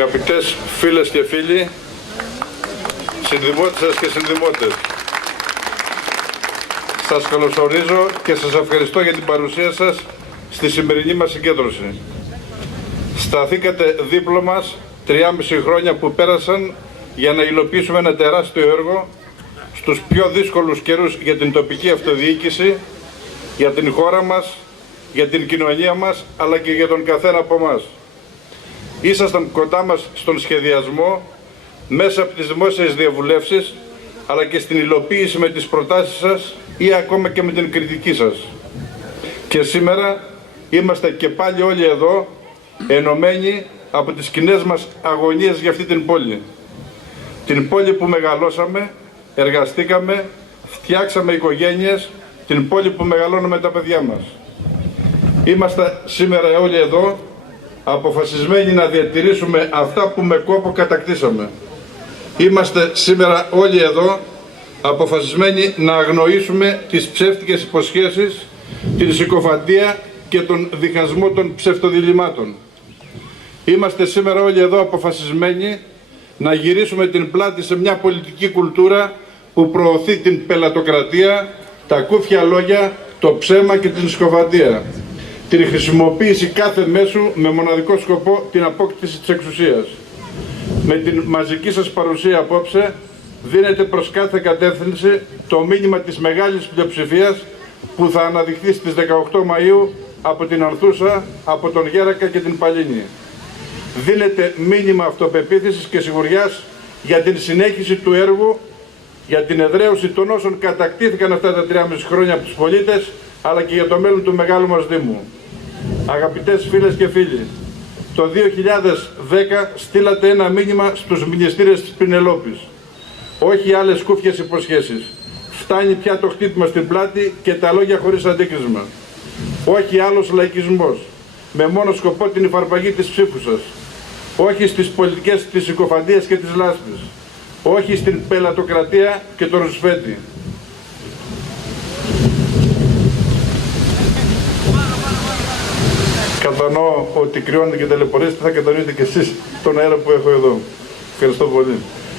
Αγαπητές φίλες και φίλοι, συνδημότισσες και συνδημότες, σας καλωσορίζω και σας ευχαριστώ για την παρουσία σας στη σημερινή μας συγκέντρωση. Σταθήκατε δίπλα μας 3,5 χρόνια που πέρασαν για να υλοποιήσουμε ένα τεράστιο έργο στους πιο δύσκολους καιρούς για την τοπική αυτοδιοίκηση, για την χώρα μας, για την κοινωνία μας, αλλά και για τον καθένα από εμάς. Ήσασταν κοντά μας στον σχεδιασμό, μέσα από τις δημόσιες διαβουλεύσεις, αλλά και στην υλοποίηση με τις προτάσεις σας ή ακόμα και με την κριτική σας. Και σήμερα είμαστε και πάλι όλοι εδώ, ενωμένοι από τις κοινές μας αγωνίες για αυτή την πόλη. Την πόλη που μεγαλώσαμε, εργαστήκαμε, φτιάξαμε οικογένειες, την πόλη που μεγαλώνουμε τα παιδιά μας. Είμαστε σήμερα όλοι εδώ, αποφασισμένοι να διατηρήσουμε αυτά που με κόπο κατακτήσαμε. Είμαστε σήμερα όλοι εδώ, αποφασισμένοι να αγνοήσουμε τις ψεύτικες υποσχέσεις, την συκοφαντία και τον διχασμό των ψευτοδιλημάτων. Είμαστε σήμερα όλοι εδώ αποφασισμένοι να γυρίσουμε την πλάτη σε μια πολιτική κουλτούρα που προωθεί την πελατοκρατία, τα κούφια λόγια, το ψέμα και την συκοφαντία. Την χρησιμοποίηση κάθε μέσου με μοναδικό σκοπό την απόκτηση της εξουσίας. Με την μαζική σας παρουσία απόψε δίνεται προς κάθε κατεύθυνση το μήνυμα της μεγάλης πλειοψηφίας που θα αναδειχθεί στις 18 Μαΐου από την Αρθούσα, από τον Γέρακα και την Παλίνη. Δίνεται μήνυμα αυτοπεποίθησης και σιγουριάς για την συνέχιση του έργου, για την εδραίωση των όσων κατακτήθηκαν αυτά τα 3,5 χρόνια από τους πολίτες, αλλά και για το μέλλον του μεγάλου μας Δήμου. Αγαπητές φίλες και φίλοι, το 2010 στείλατε ένα μήνυμα στους μνηστήρες της Πινελόπης. Όχι άλλες κούφιες υποσχέσεις. Φτάνει πια το χτύπημα στην πλάτη και τα λόγια χωρίς αντίκρισμα. Όχι άλλος λαϊκισμός, με μόνο σκοπό την υφαρπαγή της ψήφου σας. Όχι στις πολιτικές της συκοφαντίας και της λάσπης. Όχι στην πελατοκρατία και τον ρουσφέτη. Κατανοώ ότι κρυώνετε και ταλαιπωρήσετε, θα κατανοήσετε και εσείς τον αέρα που έχω εδώ. Ευχαριστώ πολύ.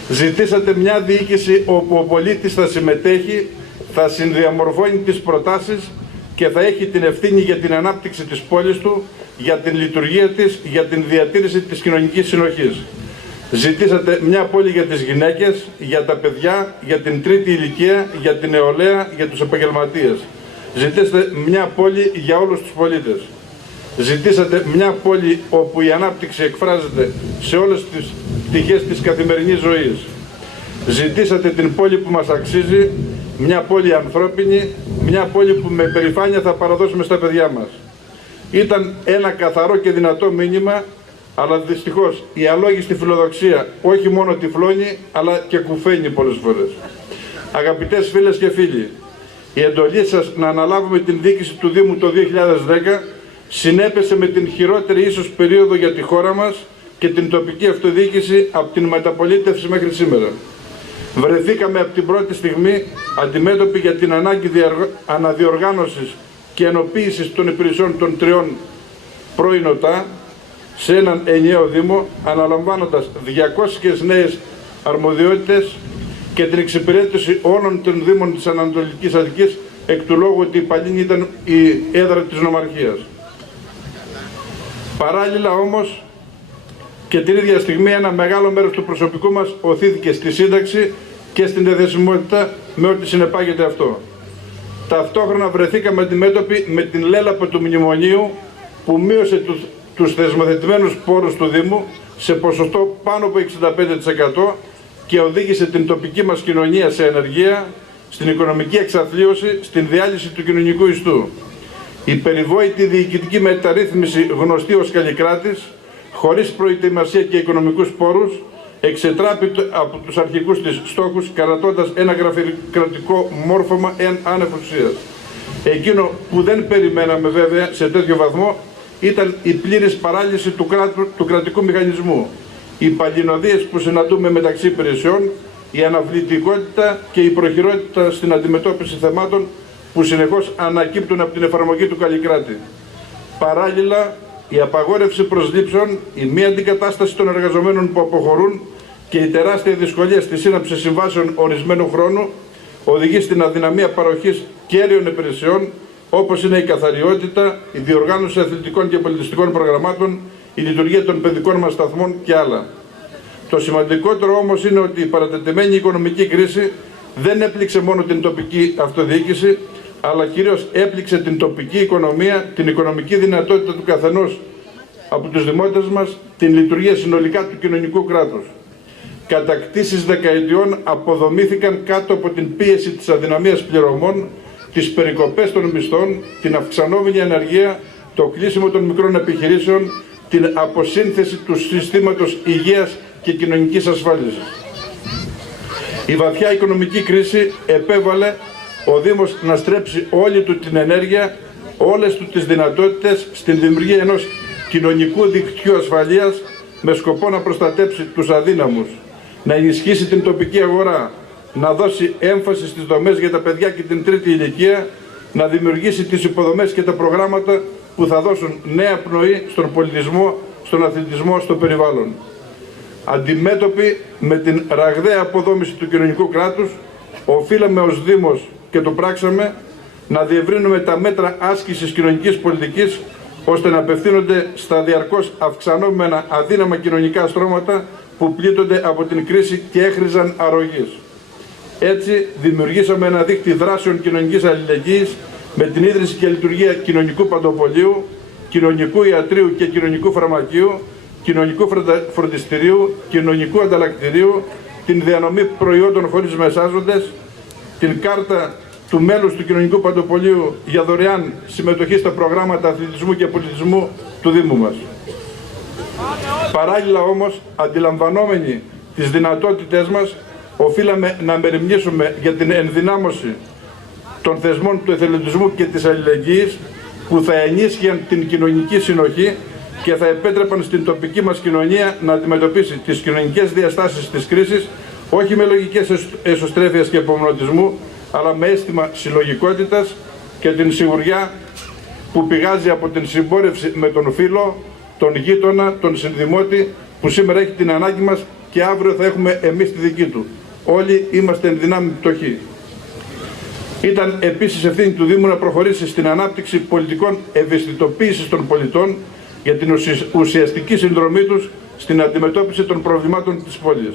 Ζητήσατε μια διοίκηση όπου ο πολίτης θα συμμετέχει, θα συνδιαμορφώνει τις προτάσεις και θα έχει την ευθύνη για την ανάπτυξη της πόλης του, για την λειτουργία της, για την διατήρηση της κοινωνικής συνοχής. Ζητήσατε μια πόλη για τις γυναίκες, για τα παιδιά, για την τρίτη ηλικία, για την νεολαία, για τους επαγγελματίες. Ζητήσατε μια πόλη για όλους τους πολίτες. Ζητήσατε μια πόλη όπου η ανάπτυξη εκφράζεται σε όλες τις πτυχές της καθημερινής ζωής. Ζητήσατε την πόλη που μας αξίζει, μια πόλη ανθρώπινη, μια πόλη που με περηφάνεια θα παραδώσουμε στα παιδιά μας. Ήταν ένα καθαρό και δυνατό μήνυμα, αλλά δυστυχώς η αλόγιστη φιλοδοξία όχι μόνο τυφλώνει, αλλά και κουφαίνει πολλές φορές. Αγαπητές φίλες και φίλοι, η εντολή σας να αναλάβουμε την διοίκηση του Δήμου το 2010 συνέπεσε με την χειρότερη ίσως περίοδο για τη χώρα μας και την τοπική αυτοδιοίκηση από την μεταπολίτευση μέχρι σήμερα. Βρεθήκαμε από την πρώτη στιγμή αντιμέτωποι για την ανάγκη αναδιοργάνωσης και ενοποίησης των υπηρεσιών των τριών πρώην ΟΤΑ σε έναν ενιαίο Δήμο, αναλαμβάνοντας 200 νέες αρμοδιότητες και την εξυπηρέτηση όλων των Δήμων της Ανατολικής Αττικής, εκ του λόγου ότι η Παλίνη ήταν η έδρα της νομαρχίας. Παράλληλα όμως και την ίδια στιγμή ένα μεγάλο μέρος του προσωπικού μας οθήθηκε στη σύνταξη και στην διαθεσιμότητα με ό,τι συνεπάγεται αυτό. Ταυτόχρονα βρεθήκαμε αντιμέτωποι με την λέλαπο του μνημονίου που μείωσε τους θεσμοθετημένους πόρους του Δήμου σε ποσοστό πάνω από 65% και οδήγησε την τοπική μας κοινωνία σε ανεργία, στην οικονομική εξαθλίωση, στην διάλυση του κοινωνικού ιστού. Η περιβόητη διοικητική μεταρρύθμιση, γνωστή ως Καλλικράτης, χωρίς προετοιμασία και οικονομικούς πόρους, εξετράπη από τους αρχικούς της στόχους, κρατώντας ένα γραφειοκρατικό μόρφωμα άνευ ουσίας. Εκείνο που δεν περιμέναμε βέβαια σε τέτοιο βαθμό ήταν η πλήρης παράλυση του κρατικού μηχανισμού, οι παλινοδίες που συναντούμε μεταξύ υπηρεσιών, η αναβλητικότητα και η προχειρότητα στην αντιμετώπιση θεμάτων που συνεχώς ανακύπτουν από την εφαρμογή του Καλλικράτη. Παράλληλα, η απαγόρευση προσλήψεων, η μη αντικατάσταση των εργαζομένων που αποχωρούν και η τεράστια δυσκολία στη σύναψη συμβάσεων ορισμένου χρόνου οδηγεί στην αδυναμία παροχής κέριων υπηρεσιών, όπως είναι η καθαριότητα, η διοργάνωση αθλητικών και πολιτιστικών προγραμμάτων, η λειτουργία των παιδικών μας σταθμών και άλλα. Το σημαντικότερο όμως είναι ότι η παρατεταμένη οικονομική κρίση δεν έπληξε μόνο την τοπική αυτοδιοίκηση, αλλά κυρίως έπληξε την τοπική οικονομία, την οικονομική δυνατότητα του καθενός από τους δημότες μας, την λειτουργία συνολικά του κοινωνικού κράτους. Κατακτήσεις δεκαετιών αποδομήθηκαν κάτω από την πίεση της αδυναμίας πληρωμών, τις περικοπές των μισθών, την αυξανόμενη ανεργία, το κλείσιμο των μικρών επιχειρήσεων, την αποσύνθεση του συστήματος υγείας και κοινωνικής ασφάλισης. Η βαθιά οικονομική κρίση επέβαλε ο Δήμος να στρέψει όλη του την ενέργεια, όλες του τις δυνατότητες στην δημιουργία ενός κοινωνικού δικτύου ασφαλείας με σκοπό να προστατέψει τους αδύναμους, να ενισχύσει την τοπική αγορά, να δώσει έμφαση στις δομές για τα παιδιά και την τρίτη ηλικία, να δημιουργήσει τις υποδομές και τα προγράμματα που θα δώσουν νέα πνοή στον πολιτισμό, στον αθλητισμό, στο περιβάλλον. Αντιμέτωποι με την ραγδαία αποδόμηση του κοινωνικού κράτους, οφείλαμε ως Δήμος, και το πράξαμε, να διευρύνουμε τα μέτρα άσκησης κοινωνικής πολιτικής, ώστε να απευθύνονται στα διαρκώς αυξανόμενα αδύναμα κοινωνικά στρώματα που πλήττονται από την κρίση και έχριζαν αρρωγής. Έτσι, δημιουργήσαμε ένα δίκτυο δράσεων κοινωνικής αλληλεγγύης με την ίδρυση και λειτουργία κοινωνικού παντοπολίου, κοινωνικού ιατρίου και κοινωνικού φαρμακείου, κοινωνικού φροντιστηρίου, κοινωνικού ανταλλακτηρίου, την διανομή προϊόντων χωρίς μεσάζοντες, την κάρτα του μέλους του κοινωνικού παντοπολίου για δωρεάν συμμετοχή στα προγράμματα αθλητισμού και πολιτισμού του Δήμου μας. Παράλληλα όμως, αντιλαμβανόμενοι τις δυνατότητές μας, οφείλαμε να μεριμνήσουμε για την ενδυνάμωση των θεσμών του εθελοντισμού και της αλληλεγγύης που θα ενίσχυαν την κοινωνική συνοχή και θα επέτρεπαν στην τοπική μας κοινωνία να αντιμετωπίσει τις κοινωνικές διαστάσεις της κρίσης όχι με λογικές εσωστρέφειας και απομονωτισμού, αλλά με αίσθημα συλλογικότητας και την σιγουριά που πηγάζει από την συμπόρευση με τον φίλο, τον γείτονα, τον συνδημότη που σήμερα έχει την ανάγκη μας και αύριο θα έχουμε εμείς τη δική του. Όλοι είμαστε εν δυνάμει πτωχοί. Ήταν επίσης ευθύνη του Δήμου να προχωρήσει στην ανάπτυξη πολιτικών ευαισθητοποίησης των πολιτών για την ουσιαστική συνδρομή τους στην αντιμετώπιση των προβλημάτων της πόλης.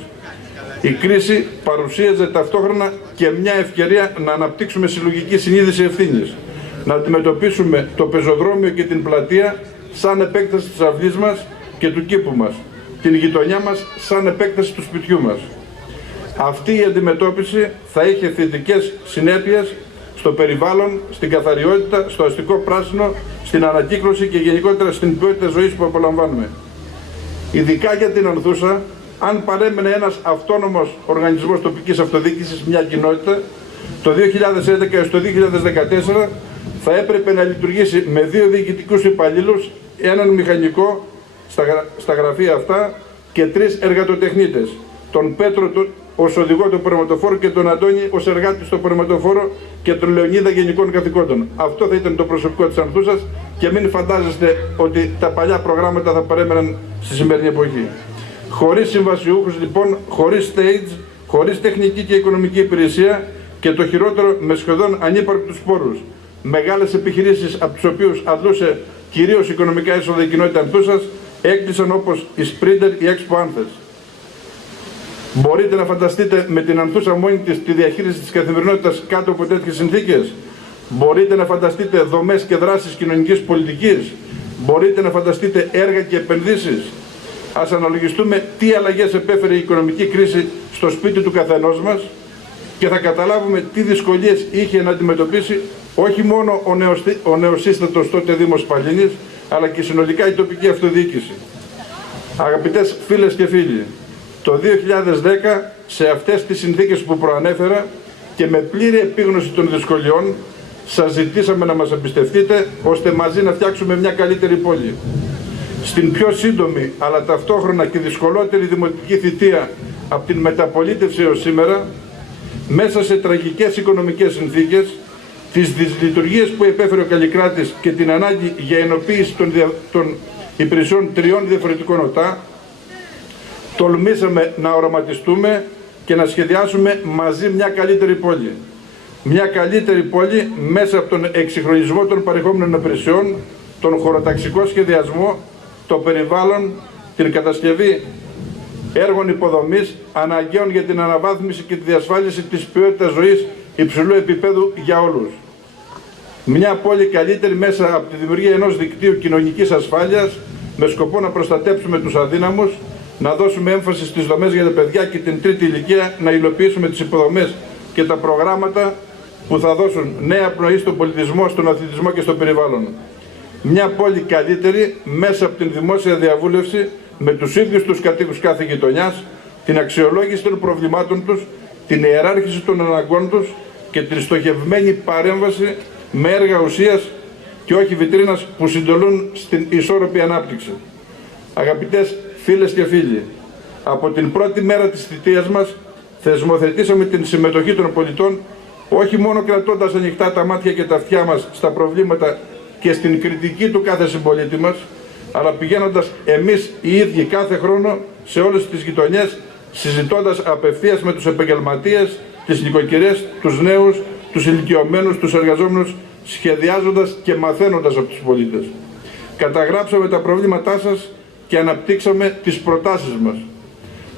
Η κρίση παρουσίαζε ταυτόχρονα και μια ευκαιρία να αναπτύξουμε συλλογική συνείδηση ευθύνης, να αντιμετωπίσουμε το πεζοδρόμιο και την πλατεία σαν επέκταση της αυλής μας και του κήπου μας, την γειτονιά μας σαν επέκταση του σπιτιού μας. Αυτή η αντιμετώπιση θα είχε θετικές συνέπειες στο περιβάλλον, στην καθαριότητα, στο αστικό πράσινο, στην ανακύκλωση και γενικότερα στην ποιότητα ζωής που απολαμβάνουμε. Ειδικά για την Ανθούσα, αν παρέμενε ένας αυτόνομος οργανισμός τοπικής αυτοδιοίκησης, μια κοινότητα, το 2011 έως το 2014 θα έπρεπε να λειτουργήσει με 2 διοικητικούς υπαλλήλους, έναν μηχανικό στα γραφεία αυτά και 3 εργατοτεχνίτες. Τον Πέτρο ως οδηγό του πορεματοφόρου και τον Αντώνη ως εργάτη στο πορεματοφόρο και τον Λεωνίδα γενικών καθηκόντων. Αυτό θα ήταν το προσωπικό της Ανθούσας και μην φαντάζεστε ότι τα παλιά προγράμματα θα παρέμεναν στη σημερινή εποχή. Χωρίς συμβασιούχους λοιπόν, χωρίς stage, χωρίς τεχνική και οικονομική υπηρεσία και το χειρότερο με σχεδόν ανύπαρκτους πόρους. Μεγάλες επιχειρήσεις από τους οποίους αντλούσε κυρίως οικονομικά έσοδα η κοινότητα Ανθούσας έκλεισαν όπως η Sprinter, η Expo Anthers. Μπορείτε να φανταστείτε με την Ανθούσα μόνη της τη διαχείριση της καθημερινότητας κάτω από τέτοιες συνθήκες? Μπορείτε να φανταστείτε δομές και δράσεις κοινωνικής πολιτικής? Μπορείτε να φανταστείτε έργα και επενδύσεις? Ας αναλογιστούμε τι αλλαγές επέφερε η οικονομική κρίση στο σπίτι του καθενός μας και θα καταλάβουμε τι δυσκολίες είχε να αντιμετωπίσει όχι μόνο ο νεοσύστατος τότε Δήμος Παλίνης, αλλά και συνολικά η τοπική αυτοδιοίκηση. Αγαπητές φίλες και φίλοι, το 2010 σε αυτές τις συνθήκες που προανέφερα και με πλήρη επίγνωση των δυσκολιών σας ζητήσαμε να μας εμπιστευτείτε ώστε μαζί να φτιάξουμε μια καλύτερη πόλη. Στην πιο σύντομη αλλά ταυτόχρονα και δυσκολότερη δημοτική θητεία από την μεταπολίτευση έως σήμερα, μέσα σε τραγικές οικονομικές συνθήκες, τις δυσλειτουργίες που επέφερε ο Καλλικράτης και την ανάγκη για ενοποίηση των υπηρεσιών 3 διαφορετικών ΟΤΑ, τολμήσαμε να οραματιστούμε και να σχεδιάσουμε μαζί μια καλύτερη πόλη. Μια καλύτερη πόλη μέσα από τον εξυγχρονισμό των παρεχόμενων υπηρεσιών, τον χωροταξικό σχεδιασμό, το περιβάλλον, την κατασκευή έργων υποδομής αναγκαίων για την αναβάθμιση και τη διασφάλιση της ποιότητας ζωής υψηλού επίπεδου για όλους. Μια πόλη καλύτερη μέσα από τη δημιουργία ενός δικτύου κοινωνικής ασφάλειας με σκοπό να προστατέψουμε τους αδύναμους, να δώσουμε έμφαση στις δομές για τα παιδιά και την τρίτη ηλικία, να υλοποιήσουμε τις υποδομές και τα προγράμματα που θα δώσουν νέα πνοή στον πολιτισμό, στον αθλητισμό και στο περιβάλλον. Μια πόλη καλύτερη μέσα από την δημόσια διαβούλευση με τους ίδιους τους κατοίκους κάθε γειτονιάς, την αξιολόγηση των προβλημάτων τους, την ιεράρχηση των αναγκών τους και την στοχευμένη παρέμβαση με έργα ουσίας και όχι βιτρίνας που συντελούν στην ισόρροπη ανάπτυξη. Αγαπητές φίλες και φίλοι, από την πρώτη μέρα της θητείας μας θεσμοθετήσαμε την συμμετοχή των πολιτών, όχι μόνο κρατώντας ανοιχτά τα μάτια και τα αυτιά μας στα προβλήματα και στην κριτική του κάθε συμπολίτη μας, αλλά πηγαίνοντας εμείς οι ίδιοι κάθε χρόνο σε όλες τις γειτονιές, συζητώντας απευθείας με τους επαγγελματίες, τις νοικοκυρές, τους νέους, τους ηλικιωμένους, τους εργαζόμενους, σχεδιάζοντας και μαθαίνοντας από τους πολίτες. Καταγράψαμε τα προβλήματά σας και αναπτύξαμε τις προτάσεις μας.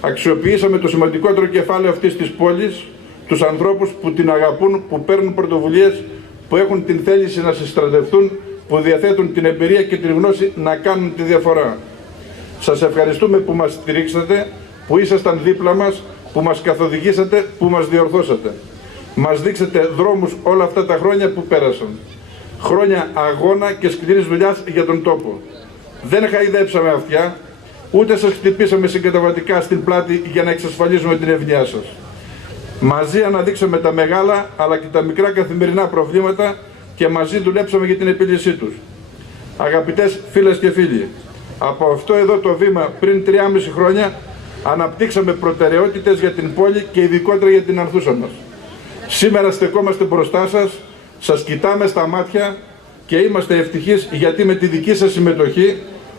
Αξιοποιήσαμε το σημαντικότερο κεφάλαιο αυτής της πόλης, τους ανθρώπους που την αγαπούν, που παίρνουν πρωτοβουλίες, που έχουν την θέληση να συστρατευτούν, που διαθέτουν την εμπειρία και την γνώση να κάνουν τη διαφορά. Σας ευχαριστούμε που μας στηρίξατε, που ήσασταν δίπλα μας, που μας καθοδηγήσατε, που μας διορθώσατε. Μας δείξατε δρόμους όλα αυτά τα χρόνια που πέρασαν. Χρόνια αγώνα και σκληρής δουλειάς για τον τόπο. Δεν χαϊδέψαμε αυτιά, ούτε σας χτυπήσαμε συγκαταβατικά στην πλάτη για να εξασφαλίσουμε την ευνοιά σας. Μαζί αναδείξαμε τα μεγάλα αλλά και τα μικρά καθημερινά προβλήματα και μαζί δουλέψαμε για την επίλυσή τους. Αγαπητές φίλες και φίλοι, από αυτό εδώ το βήμα πριν 3,5 χρόνια αναπτύξαμε προτεραιότητες για την πόλη και ειδικότερα για την Ανθούσα μας. Σήμερα στεκόμαστε μπροστά σας, σας κοιτάμε στα μάτια και είμαστε ευτυχείς γιατί με τη δική σας συμμετοχή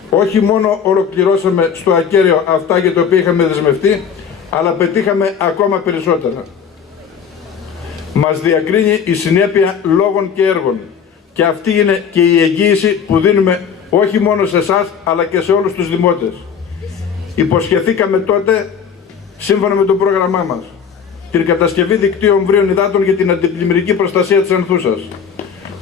όχι μόνο ολοκληρώσαμε στο ακέραιο αυτά για τα οποία είχαμε δεσμευτεί, αλλά πετύχαμε ακόμα περισσότερα. Μας διακρίνει η συνέπεια λόγων και έργων και αυτή είναι και η εγγύηση που δίνουμε όχι μόνο σε εσάς αλλά και σε όλους τους δημότες. Υποσχεθήκαμε τότε, σύμφωνα με το πρόγραμμά μας, την κατασκευή δικτύου ομβρίων υδάτων για την αντιπλημμυρική προστασία της Ανθούσας.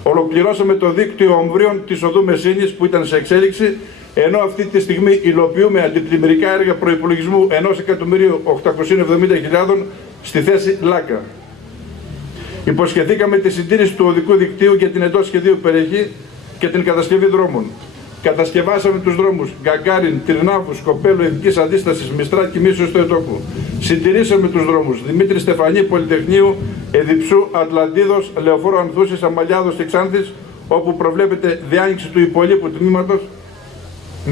Ολοκληρώσαμε το δίκτυο ομβρίων της οδού Μεσίνης που ήταν σε εξέλιξη, ενώ αυτή τη στιγμή υλοποιούμε αντιπλημμυρικά έργα προϋπολογισμού 1.870.000 στη θέση Λάκα. Υποσχεθήκαμε τη συντήρηση του οδικού δικτύου για την εντός σχεδίου περιοχή και την κατασκευή δρόμων. Κατασκευάσαμε τους δρόμους Γκαγκάριν, Τυρνάβου, Σκοπέλου, Ειδικής Αντίστασης, Μιστρά, Κιμήσεως, Θεοτόκου. Συντηρήσαμε τους δρόμους Δημήτρη Στεφανή, Πολυτεχνείου, Εδιψού, Ατλαντίδος, Λεωφόρου Ανθούσης, Αμαλιάδος και Ξάνθης, όπου προβλέπεται διάνοιξη του υπολείπου τμήματος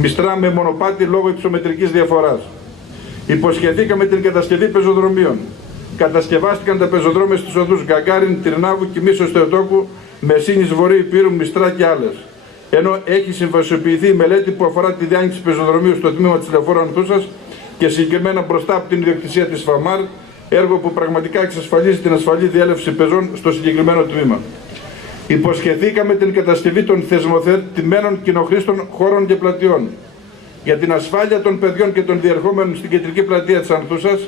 Μιστρά με μονοπάτι λόγω υψομετρικής διαφοράς. Υποσχεθήκαμε την κατασκευή πεζοδρομίων. Κατασκευάστηκαν τα πεζοδρόμια στους οδούς Γκαγκάριν, Τυρνάβου, Κιμήσεως, Θεοτόκου, Μεσίνης, Βορείου Υπήρου, Μιστρά και άλλες. Ενώ έχει συμβασιοποιηθεί η μελέτη που αφορά τη διάνοιξη πεζοδρομίου στο τμήμα της Λεωφόρου Ανθούσας και συγκεκριμένα μπροστά από την ιδιοκτησία της ΦΑΜΑΡ, έργο που πραγματικά εξασφαλίζει την ασφαλή διέλευση πεζών στο συγκεκριμένο τμήμα. Υποσχεθήκαμε την κατασκευή των θεσμοθετημένων κοινοχρήστων χώρων και πλατιών. Για την ασφάλεια των παιδιών και των διερχόμενων στην κεντρική πλατεία της Ανθούσας,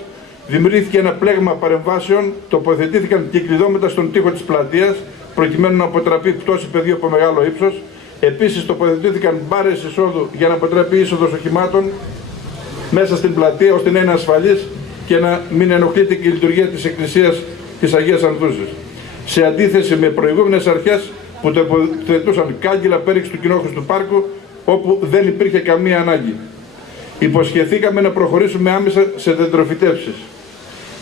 δημιουργήθηκε ένα πλέγμα παρεμβάσεων, τοποθετήθηκαν κυκλειδώματα στον τοίχο της πλατείας, προκειμένου να αποτραπεί πτώση παιδιού από μεγάλο ύψος. Επίσης, τοποθετήθηκαν μπάρες εισόδου για να αποτραπεί είσοδος οχημάτων μέσα στην πλατεία, ώστε να είναι ασφαλής και να μην ενοχλείται και η λειτουργία της Εκκλησίας της Αγίας Ανθούσης. Σε αντίθεση με προηγούμενες αρχές που τοποθετούσαν κάγκελα πέριξη του κοινόχρηστου πάρκου, όπου δεν υπήρχε καμία ανάγκη. Υποσχεθήκαμε να προχωρήσουμε άμεσα σε δεντροφυτεύσεις.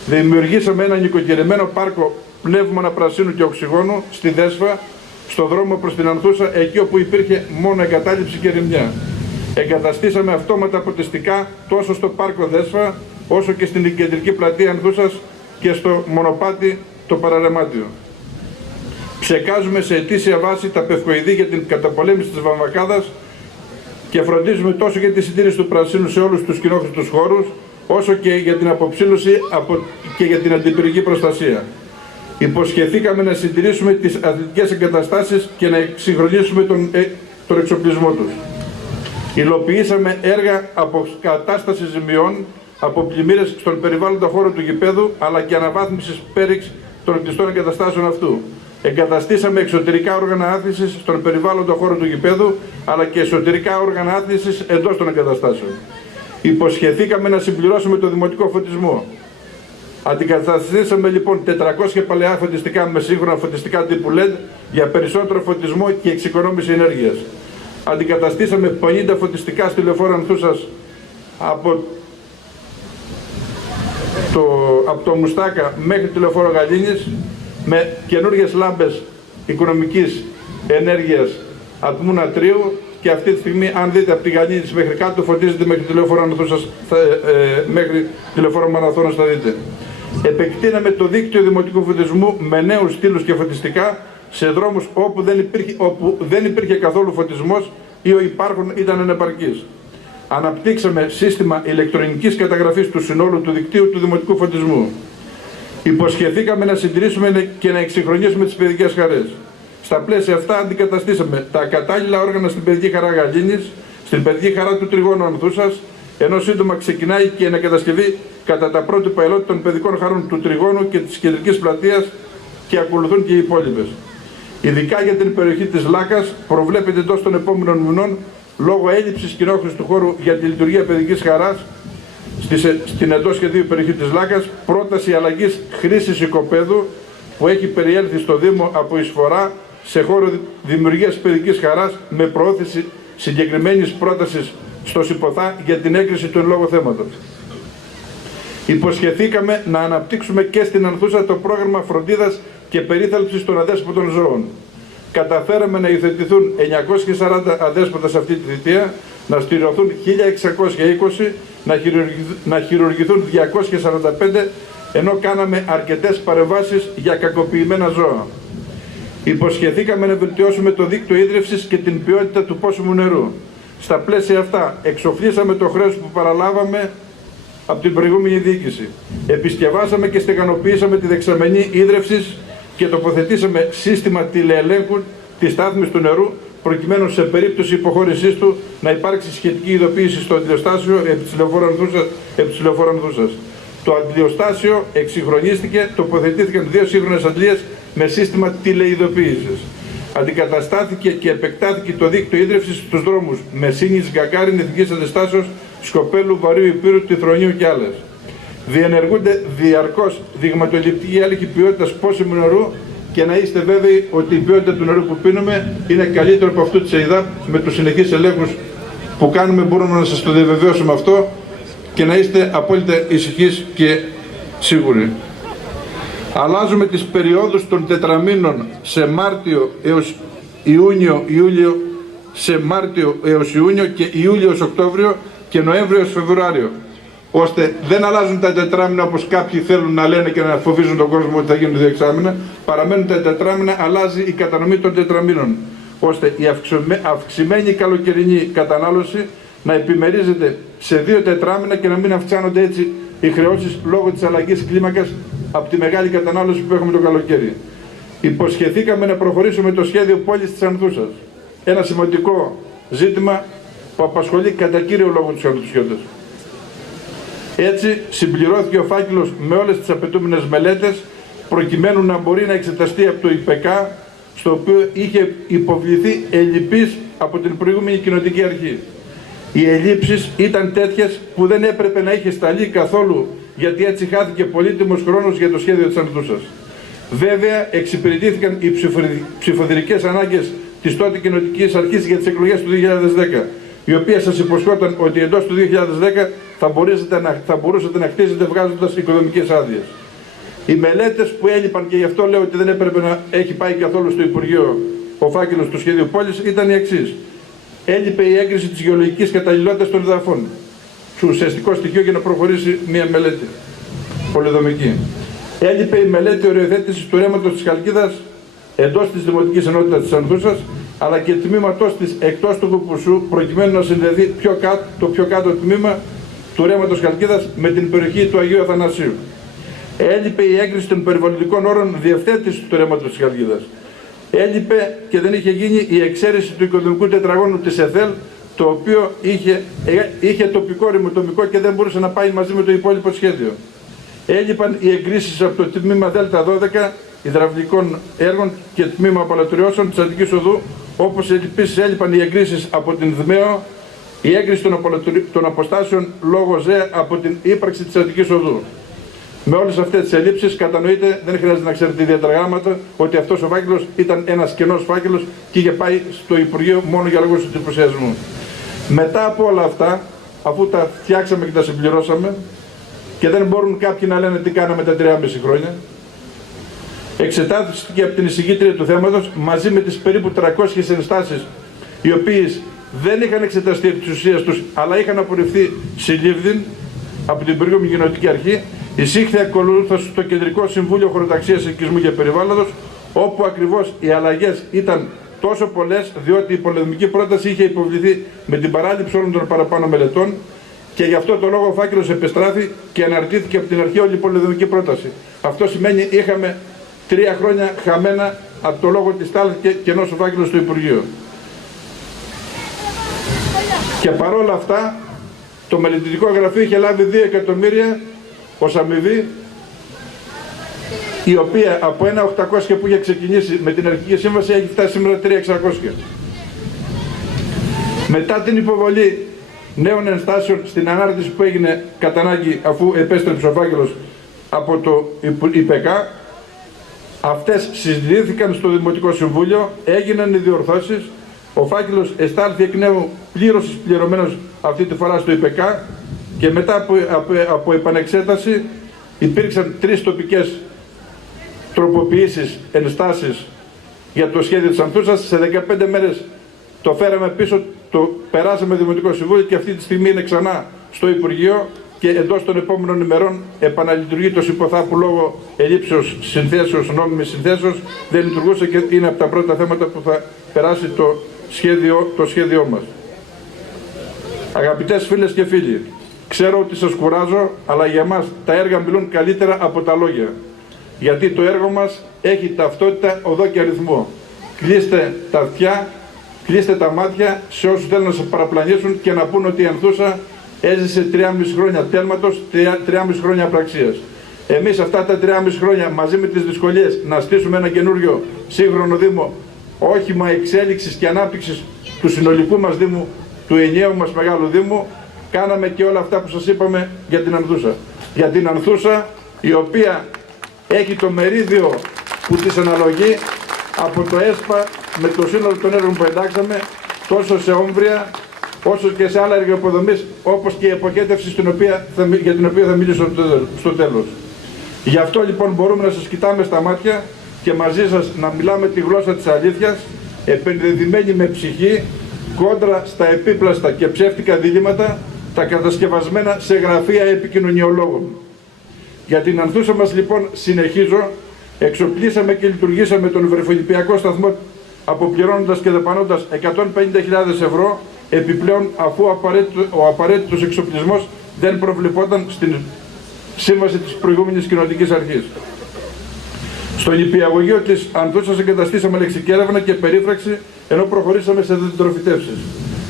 Δημιουργήσαμε ένα νοικοκυριμένο πάρκο πνεύμονα πρασίνου και οξυγόνου στη Δέσφα, στο δρόμο προς την Ανθούσα, εκεί όπου υπήρχε μόνο εγκατάλειψη και ρημιά. Εγκαταστήσαμε αυτόματα ποτιστικά τόσο στο πάρκο Δέσφα, όσο και στην κεντρική πλατεία Ανθούσας και στο μονοπάτι το παραρεμάτιο. Ψεκάζουμε σε ετήσια βάση τα πευκοειδή για την καταπολέμηση της βαμβακάδας και φροντίζουμε τόσο για τη συντήρηση του πρασίνου σε όλους τους κοινόχρηστους χώρους, όσο και για την αποψήλωση και για την αντιπυρική προστασία. Υποσχεθήκαμε να συντηρήσουμε τις αθλητικές εγκαταστάσεις και να εξυγχρονίσουμε τον εξοπλισμό τους. Υλοποιήσαμε έργα αποκατάστασης ζημιών από πλημμύρες στον περιβάλλοντα χώρο του γηπέδου, αλλά και αναβάθμισης πέριξ των κλειστών εγκαταστάσεων αυτού. Εγκαταστήσαμε εξωτερικά όργανα άθλησης στον περιβάλλοντα χώρο του γηπέδου, αλλά και εσωτερικά όργανα άθλησης εντός των εγκαταστάσεων. Υποσχεθήκαμε να συμπληρώσουμε το δημοτικό φωτισμό. Αντικαταστήσαμε λοιπόν 400 παλαιά φωτιστικά με σύγχρονα φωτιστικά τύπου LED για περισσότερο φωτισμό και εξοικονόμηση ενέργειας. Αντικαταστήσαμε 50 φωτιστικά στη λεωφόρο Ανθούσας από το Μουστάκα μέχρι τη λεωφόρο Γαλήνης με καινούργιες λάμπες οικονομικής ενέργειας ατμού νατρίου, και αυτή τη στιγμή, αν δείτε από τη Γαλήνης μέχρι κάτω, φωτίζεται μέχρι τη λεωφόρο Ανθούσας, μέχρι τη λεωφόρο Μαραθώνος, θα δείτε. Επεκτείναμε το δίκτυο δημοτικού φωτισμού με νέους στήλους και φωτιστικά σε δρόμους όπου δεν υπήρχε καθόλου φωτισμός ή ο υπάρχον ήταν ανεπαρκής. Αναπτύξαμε σύστημα ηλεκτρονικής καταγραφής του συνόλου του δικτύου του δημοτικού φωτισμού. Υποσχεθήκαμε να συντηρήσουμε και να εξυγχρονίσουμε τις παιδικές χαρές. Στα πλαίσια αυτά αντικαταστήσαμε τα κατάλληλα όργανα στην παιδική χαρά Γαλήνης, στην παιδική χαρά του Τριγώνου Ανθούσας, ενώ σύντομα ξεκινάει και η ανακατασκευή κατά τα πρότυπα ελότη των παιδικών χαρών του Τριγώνου και της Κεντρικής Πλατείας, και ακολουθούν και οι υπόλοιπες. Ειδικά για την περιοχή της Λάκας προβλέπεται εντός των επόμενων μηνών, λόγω έλλειψης κοινόχρηστου χώρου για τη λειτουργία παιδικής χαράς στην εντός σχεδίου περιοχή της Λάκας, πρόταση αλλαγής χρήσης οικοπαίδου που έχει περιέλθει στο Δήμο από εισφορά σε χώρο δημιουργίας παιδικής χαράς, με προώθηση συγκεκριμένης πρότασης στο ΣΥΠΟΘΑ για την έγκριση του εν λόγω θέματος. Υποσχεθήκαμε να αναπτύξουμε και στην Ανθούσα το πρόγραμμα φροντίδας και περίθαλψης των αδέσποτων ζώων. Καταφέραμε να υιοθετηθούν 940 αδέσποτα σε αυτή τη θητεία, να στηριωθούν 1620, να χειρουργηθούν 245, ενώ κάναμε αρκετές παρεμβάσεις για κακοποιημένα ζώα. Υποσχεθήκαμε να βελτιώσουμε το δίκτυο ίδρυυσης και την ποιότητα του πόσιμου νερού. Στα πλαίσια αυτά εξοφλήσαμε το χρέος που παραλάβαμε από την προηγούμενη διοίκηση. Επισκευάσαμε και στεγανοποιήσαμε τη δεξαμενή ίδρυυσης και τοποθετήσαμε σύστημα τηλεελέγχου της στάθμης του νερού, προκειμένου σε περίπτωση υποχώρησής του να υπάρξει σχετική ειδοποίηση στο αντιλιοστάσιο επί της λεωφόρου Ανθούσας. Το αντιλιοστάσιο εξυγχρονίστηκε, τοποθετήθηκαν 2 σύγχρονες αντλίες με σύστημα τηλεειδοποίησης. Αντικαταστάθηκε και επεκτάθηκε το δίκτυο ίδρυυσης στους δρόμους Μεσίνης, Γκαγκάριν, Εθνικής Αντιστάσεως, Σκοπέλου, Βαρύου Υπήρου, Τυθρονίου και άλλες. Διενεργούνται διαρκώς δειγματοληπτικοί έλεγχοι ποιότητας πόσιμου νερού, και να είστε βέβαιοι ότι η ποιότητα του νερού που πίνουμε είναι καλύτερη από αυτού της ΕΙΔΑΠ. Με τους συνεχείς ελέγχους που κάνουμε μπορούμε να σας το διαβεβαιώσουμε αυτό, και να είστε απόλυτα ησυχείς και σίγουροι. Αλλάζουμε τις περιόδους των τετραμήνων σε Μάρτιο έως Ιούνιο, σε Μάρτιο έως Ιούνιο και Ιούλιο έως Οκτώβριο και Νοέμβριο έως Φεβρουάριο. Ώστε δεν αλλάζουν τα τετράμινα όπως κάποιοι θέλουν να λένε και να φοβίζουν τον κόσμο ότι θα γίνουν 2 εξάμηνα. Παραμένουν τα τετράμινα, αλλάζει η κατανομή των τετραμήνων. Ώστε η αυξημένη καλοκαιρινή κατανάλωση να επιμερίζεται σε 2 τετράμινα και να μην αυξάνονται έτσι οι χρεώσεις λόγω της αλλαγής κλίμακας από τη μεγάλη κατανάλωση που έχουμε το καλοκαίρι. Υποσχεθήκαμε να προχωρήσουμε το σχέδιο πόλης της Ανθούσας. Ένα σημαντικό ζήτημα που απασχολεί κατά κύριο λόγο τους Ανθουσιώτες. Έτσι συμπληρώθηκε ο φάκελος με όλες τις απαιτούμενες μελέτες, προκειμένου να μπορεί να εξεταστεί από το ΙΠΕΚΑ, στο οποίο είχε υποβληθεί ελλειπής από την προηγούμενη κοινοτική αρχή. Οι ελλείψεις ήταν τέτοιες που δεν έπρεπε να είχε σταλεί καθόλου, γιατί έτσι χάθηκε πολύτιμος χρόνος για το σχέδιο της Ανθούσας. Βέβαια, εξυπηρετήθηκαν οι ψηφοδηρικές ανάγκες της τότε κοινοτικής αρχής για τις εκλογές του 2010, η οποία σας υποσχόταν ότι εντός του 2010 θα μπορούσατε να χτίζετε βγάζοντας οικοδομικές άδειες. Οι μελέτες που έλειπαν, και γι' αυτό λέω ότι δεν έπρεπε να έχει πάει καθόλου στο Υπουργείο ο φάκελος του σχέδιου πόλης, ήταν οι εξής. Έλειπε η έγκριση της γεωλογικής καταλληλότητας των εδαφών. Ουσιαστικό στοιχείο για να προχωρήσει μια μελέτη πολυδομική. Έλειπε η μελέτη οριοθέτησης του ρέματος της Χαλκίδας εντός της Δημοτικής Ενότητας της Ανθούσας, αλλά και τμήματός της εκτός του Κουπουσού, προκειμένου να συνδεθεί το πιο κάτω τμήμα του ρέματος Χαλκίδας με την περιοχή του Αγίου Αθανασίου. Έλειπε η έγκριση των περιβαλλοντικών όρων διευθέτησης του ρέματος της Χαλκίδας. Έλειπε και δεν είχε γίνει η εξαίρεση του οικοδομικού τετραγώνου της ΕΘΕΛ, το οποίο είχε τοπικό ρημοτομικό και δεν μπορούσε να πάει μαζί με το υπόλοιπο σχέδιο. Έλειπαν οι εγκρίσεις από το τμήμα ΔΕΛΤΑ 12 υδραυλικών έργων και τμήμα απαλωτριώσεων της Αττικής Οδού, όπως επίσης έλειπαν οι εγκρίσεις από την ΔΜΕΟ, η έγκριση των αποστάσεων λόγω ΖΕ από την ύπαρξη της Αττικής Οδού. Με όλες αυτές τις ελλείψεις, κατανοείτε, δεν χρειάζεται να ξέρετε ιδιαίτερα γράμματα, ότι αυτός ο φάκελος ήταν ένας κενός φάκελος και είχε πάει στο Υπουργείο μόνο για λόγους εντυπωσιασμού. Μετά από όλα αυτά, αφού τα φτιάξαμε και τα συμπληρώσαμε, και δεν μπορούν κάποιοι να λένε τι κάναμε τα 3,5 χρόνια, εξετάστηκε από την εισηγήτρια του θέματος μαζί με τις περίπου 300 ενστάσεις, οι οποίες δεν είχαν εξεταστεί επί της ουσίας τους, αλλά είχαν απορριφθεί συλλήβδιν από την προηγούμενη Κοινοτική Αρχή. Εισήχθη ακολούθως στο Κεντρικό Συμβούλιο Χωροταξίας, Οικισμού και Περιβάλλοντος, όπου ακριβώς οι αλλαγές ήταν τόσο πολλές, διότι η πολεμική πρόταση είχε υποβληθεί με την παράληψη όλων των παραπάνω μελετών, και γι' αυτό το λόγο ο φάκελος επεστράφη και αναρτήθηκε από την αρχή όλη η πολεμική πρόταση. Αυτό σημαίνει είχαμε 3 χρόνια χαμένα από το λόγο της τάλης και κενός ο φάκελος στο Υπουργείο. Και παρόλα αυτά, το μελετητικό γραφείο είχε λάβει 2 εκατομμύρια ως αμοιβή, η οποία από 1.800 που είχε ξεκινήσει με την αρχική σύμβαση έχει φτάσει σήμερα 3.600. Μετά την υποβολή νέων ενστάσεων στην ανάρτηση που έγινε κατά ανάγκη, αφού επέστρεψε ο φάκελος από το ΙΠΕΚΑ, αυτές συζητήθηκαν στο Δημοτικό Συμβούλιο, έγιναν οι διορθώσεις, ο φάκελος εστάλθη εκ νέου πλήρως πληρωμένος αυτή τη φορά στο ΙΠΕΚΑ, και μετά από επανεξέταση υπήρξαν 3 τοπικές τροποποιήσεις, ενστάσεις για το σχέδιο της Ανθούσας. Σε 15 μέρες το φέραμε πίσω, το περάσαμε Δημοτικό Συμβούλιο και αυτή τη στιγμή είναι ξανά στο Υπουργείο και εντός των επόμενων ημερών επαναλειτουργεί το ΣΥΠΟΘΑ που λόγω ελλείψεως συνθέσεως, νόμιμης συνθέσεως, δεν λειτουργούσε και είναι από τα πρώτα θέματα που θα περάσει το σχέδιό μας. Αγαπητές φίλες και φίλοι, ξέρω ότι σας κουράζω, αλλά για μας τα έργα μιλούν καλύτερα από τα λόγια. Γιατί το έργο μας έχει ταυτότητα, οδό και αριθμό. Κλείστε τα αυτιά, κλείστε τα μάτια σε όσους θέλουν να σας παραπλανήσουν και να πούν ότι η Ανθούσα έζησε 3,5 χρόνια τέλματος, 3,5 χρόνια απραξίας. Εμείς αυτά τα 3,5 χρόνια μαζί με τις δυσκολίες να στήσουμε ένα καινούριο σύγχρονο Δήμο, όχημα εξέλιξης και ανάπτυξης του συνολικού μας Δήμου, του ενιαίου μας μεγάλου Δήμου, κάναμε και όλα αυτά που σας είπαμε για την Ανθούσα. Για την Ανθούσα, η οποία έχει το μερίδιο που της αναλογεί από το ΕΣΠΑ με το σύνολο των έργων που εντάξαμε, τόσο σε όμβρια όσο και σε άλλα έργα υποδομής, όπως και η αποχέτευση για την οποία θα μιλήσω στο τέλος. Γι' αυτό λοιπόν μπορούμε να σας κοιτάμε στα μάτια και μαζί σας να μιλάμε τη γλώσσα της αλήθειας, επενδεδειμένη με ψυχή, κόντρα στα επίπλαστα και ψεύτικα διλήμματα, τα κατασκευασμένα σε γραφεία επικοινωνιολόγων. Για την Ανθούσα μας λοιπόν, συνεχίζω, εξοπλίσαμε και λειτουργήσαμε τον βρεφολιπιακό σταθμό αποπληρώνοντας και δαπανώντας 150.000 ευρώ επιπλέον, αφού ο απαραίτητος εξοπλισμός δεν προβλεπόταν στην σύμβαση της προηγούμενης Κοινοτικής Αρχής. Στο νηπιαγωγείο της Ανθούσας εγκαταστήσαμε λεξικέρευνα και περίφραξη, ενώ προχωρήσαμε σε δεντροφυτεύσεις.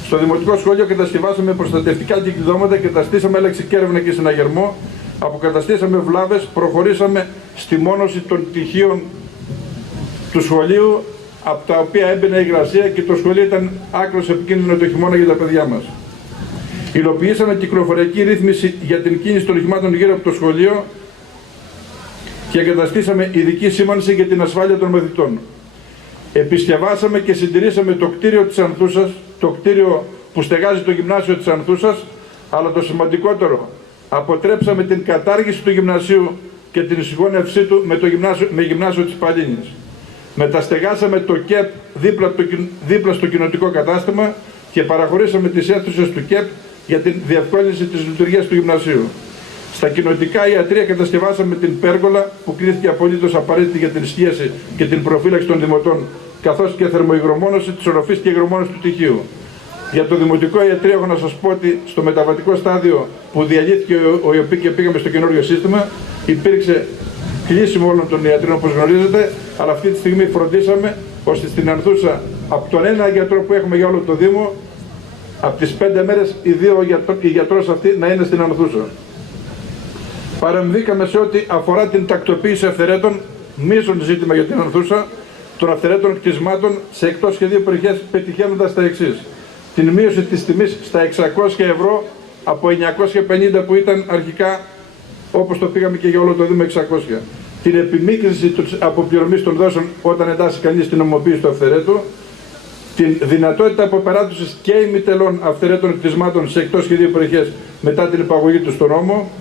Στο Δημοτικό Σχολείο κατασκευάσαμε προστατευτικά κυκλώματα και καταστήσαμε λεξικέρευνα και συναγερμό, αποκαταστήσαμε βλάβες, προχωρήσαμε στη μόνωση των πτυχίων του σχολείου, από τα οποία έμπαινε η υγρασία και το σχολείο ήταν άκρως επικίνδυνο το χειμώνα για τα παιδιά μας. Υλοποιήσαμε κυκλοφοριακή ρύθμιση για την κίνηση των οχημάτων γύρω από το σχολείο και εγκαταστήσαμε ειδική σήμανση για την ασφάλεια των μαθητών. Επισκευάσαμε και συντηρήσαμε το κτίριο της Ανθούσας, το κτίριο που στεγάζει το γυμνάσιο της Ανθούσας, αλλά το σημαντικότερο, αποτρέψαμε την κατάργηση του γυμνασίου και την συγχώνευσή του με γυμνάσιο της Παλίνης. Μεταστεγάσαμε το ΚΕΠ δίπλα στο κοινοτικό κατάστημα και παραχωρήσαμε τις αίθουσες του ΚΕΠ για την διευκόλυνση της λειτουργίας του γυμνασίου. Στα κοινοτικά ιατρεία κατασκευάσαμε την πέργολα που κρίθηκε απολύτως απαραίτητη για την σκίαση και την προφύλαξη των δημοτών καθώς και θερμοϊγρομόνωση της οροφής και υγρομόνωση του τυχείου. Για το Δημοτικό Ιατρείο έχω να σας πω ότι στο μεταβατικό στάδιο που διαλύθηκε ο ΙΟΠΗ και πήγαμε στο καινούριο σύστημα, υπήρξε κλείσιμο όλων των ιατρείων όπως γνωρίζετε, αλλά αυτή τη στιγμή φροντίσαμε ώστε στην Ανθούσα από τον ένα γιατρό που έχουμε για όλο το Δήμο, από τις 5 μέρες οι γιατρός αυτοί να είναι στην Ανθούσα. Παρεμβήκαμε σε ό,τι αφορά την τακτοποίηση αυθαιρέτων, μείζον ζήτημα για την Ανθούσα, των αυθαιρέτων κτισμάτων σε εκτός σχεδίου περιοχές, πετυχαίνοντας τα εξής: την μείωση της τιμής στα 600 ευρώ από 950 που ήταν αρχικά, όπως το πήγαμε και για όλο το Δήμο 600. Την επιμίκριση της αποπληρωμής των δόσεων όταν εντάσσει κανείς την νομοποίηση του αυθαιρέτου, την δυνατότητα αποπεράτωσης και ημιτελών αυθαιρέτων κτισμάτων σε εκτός σχεδίου περιοχές μετά την υπαγωγή του στον νόμο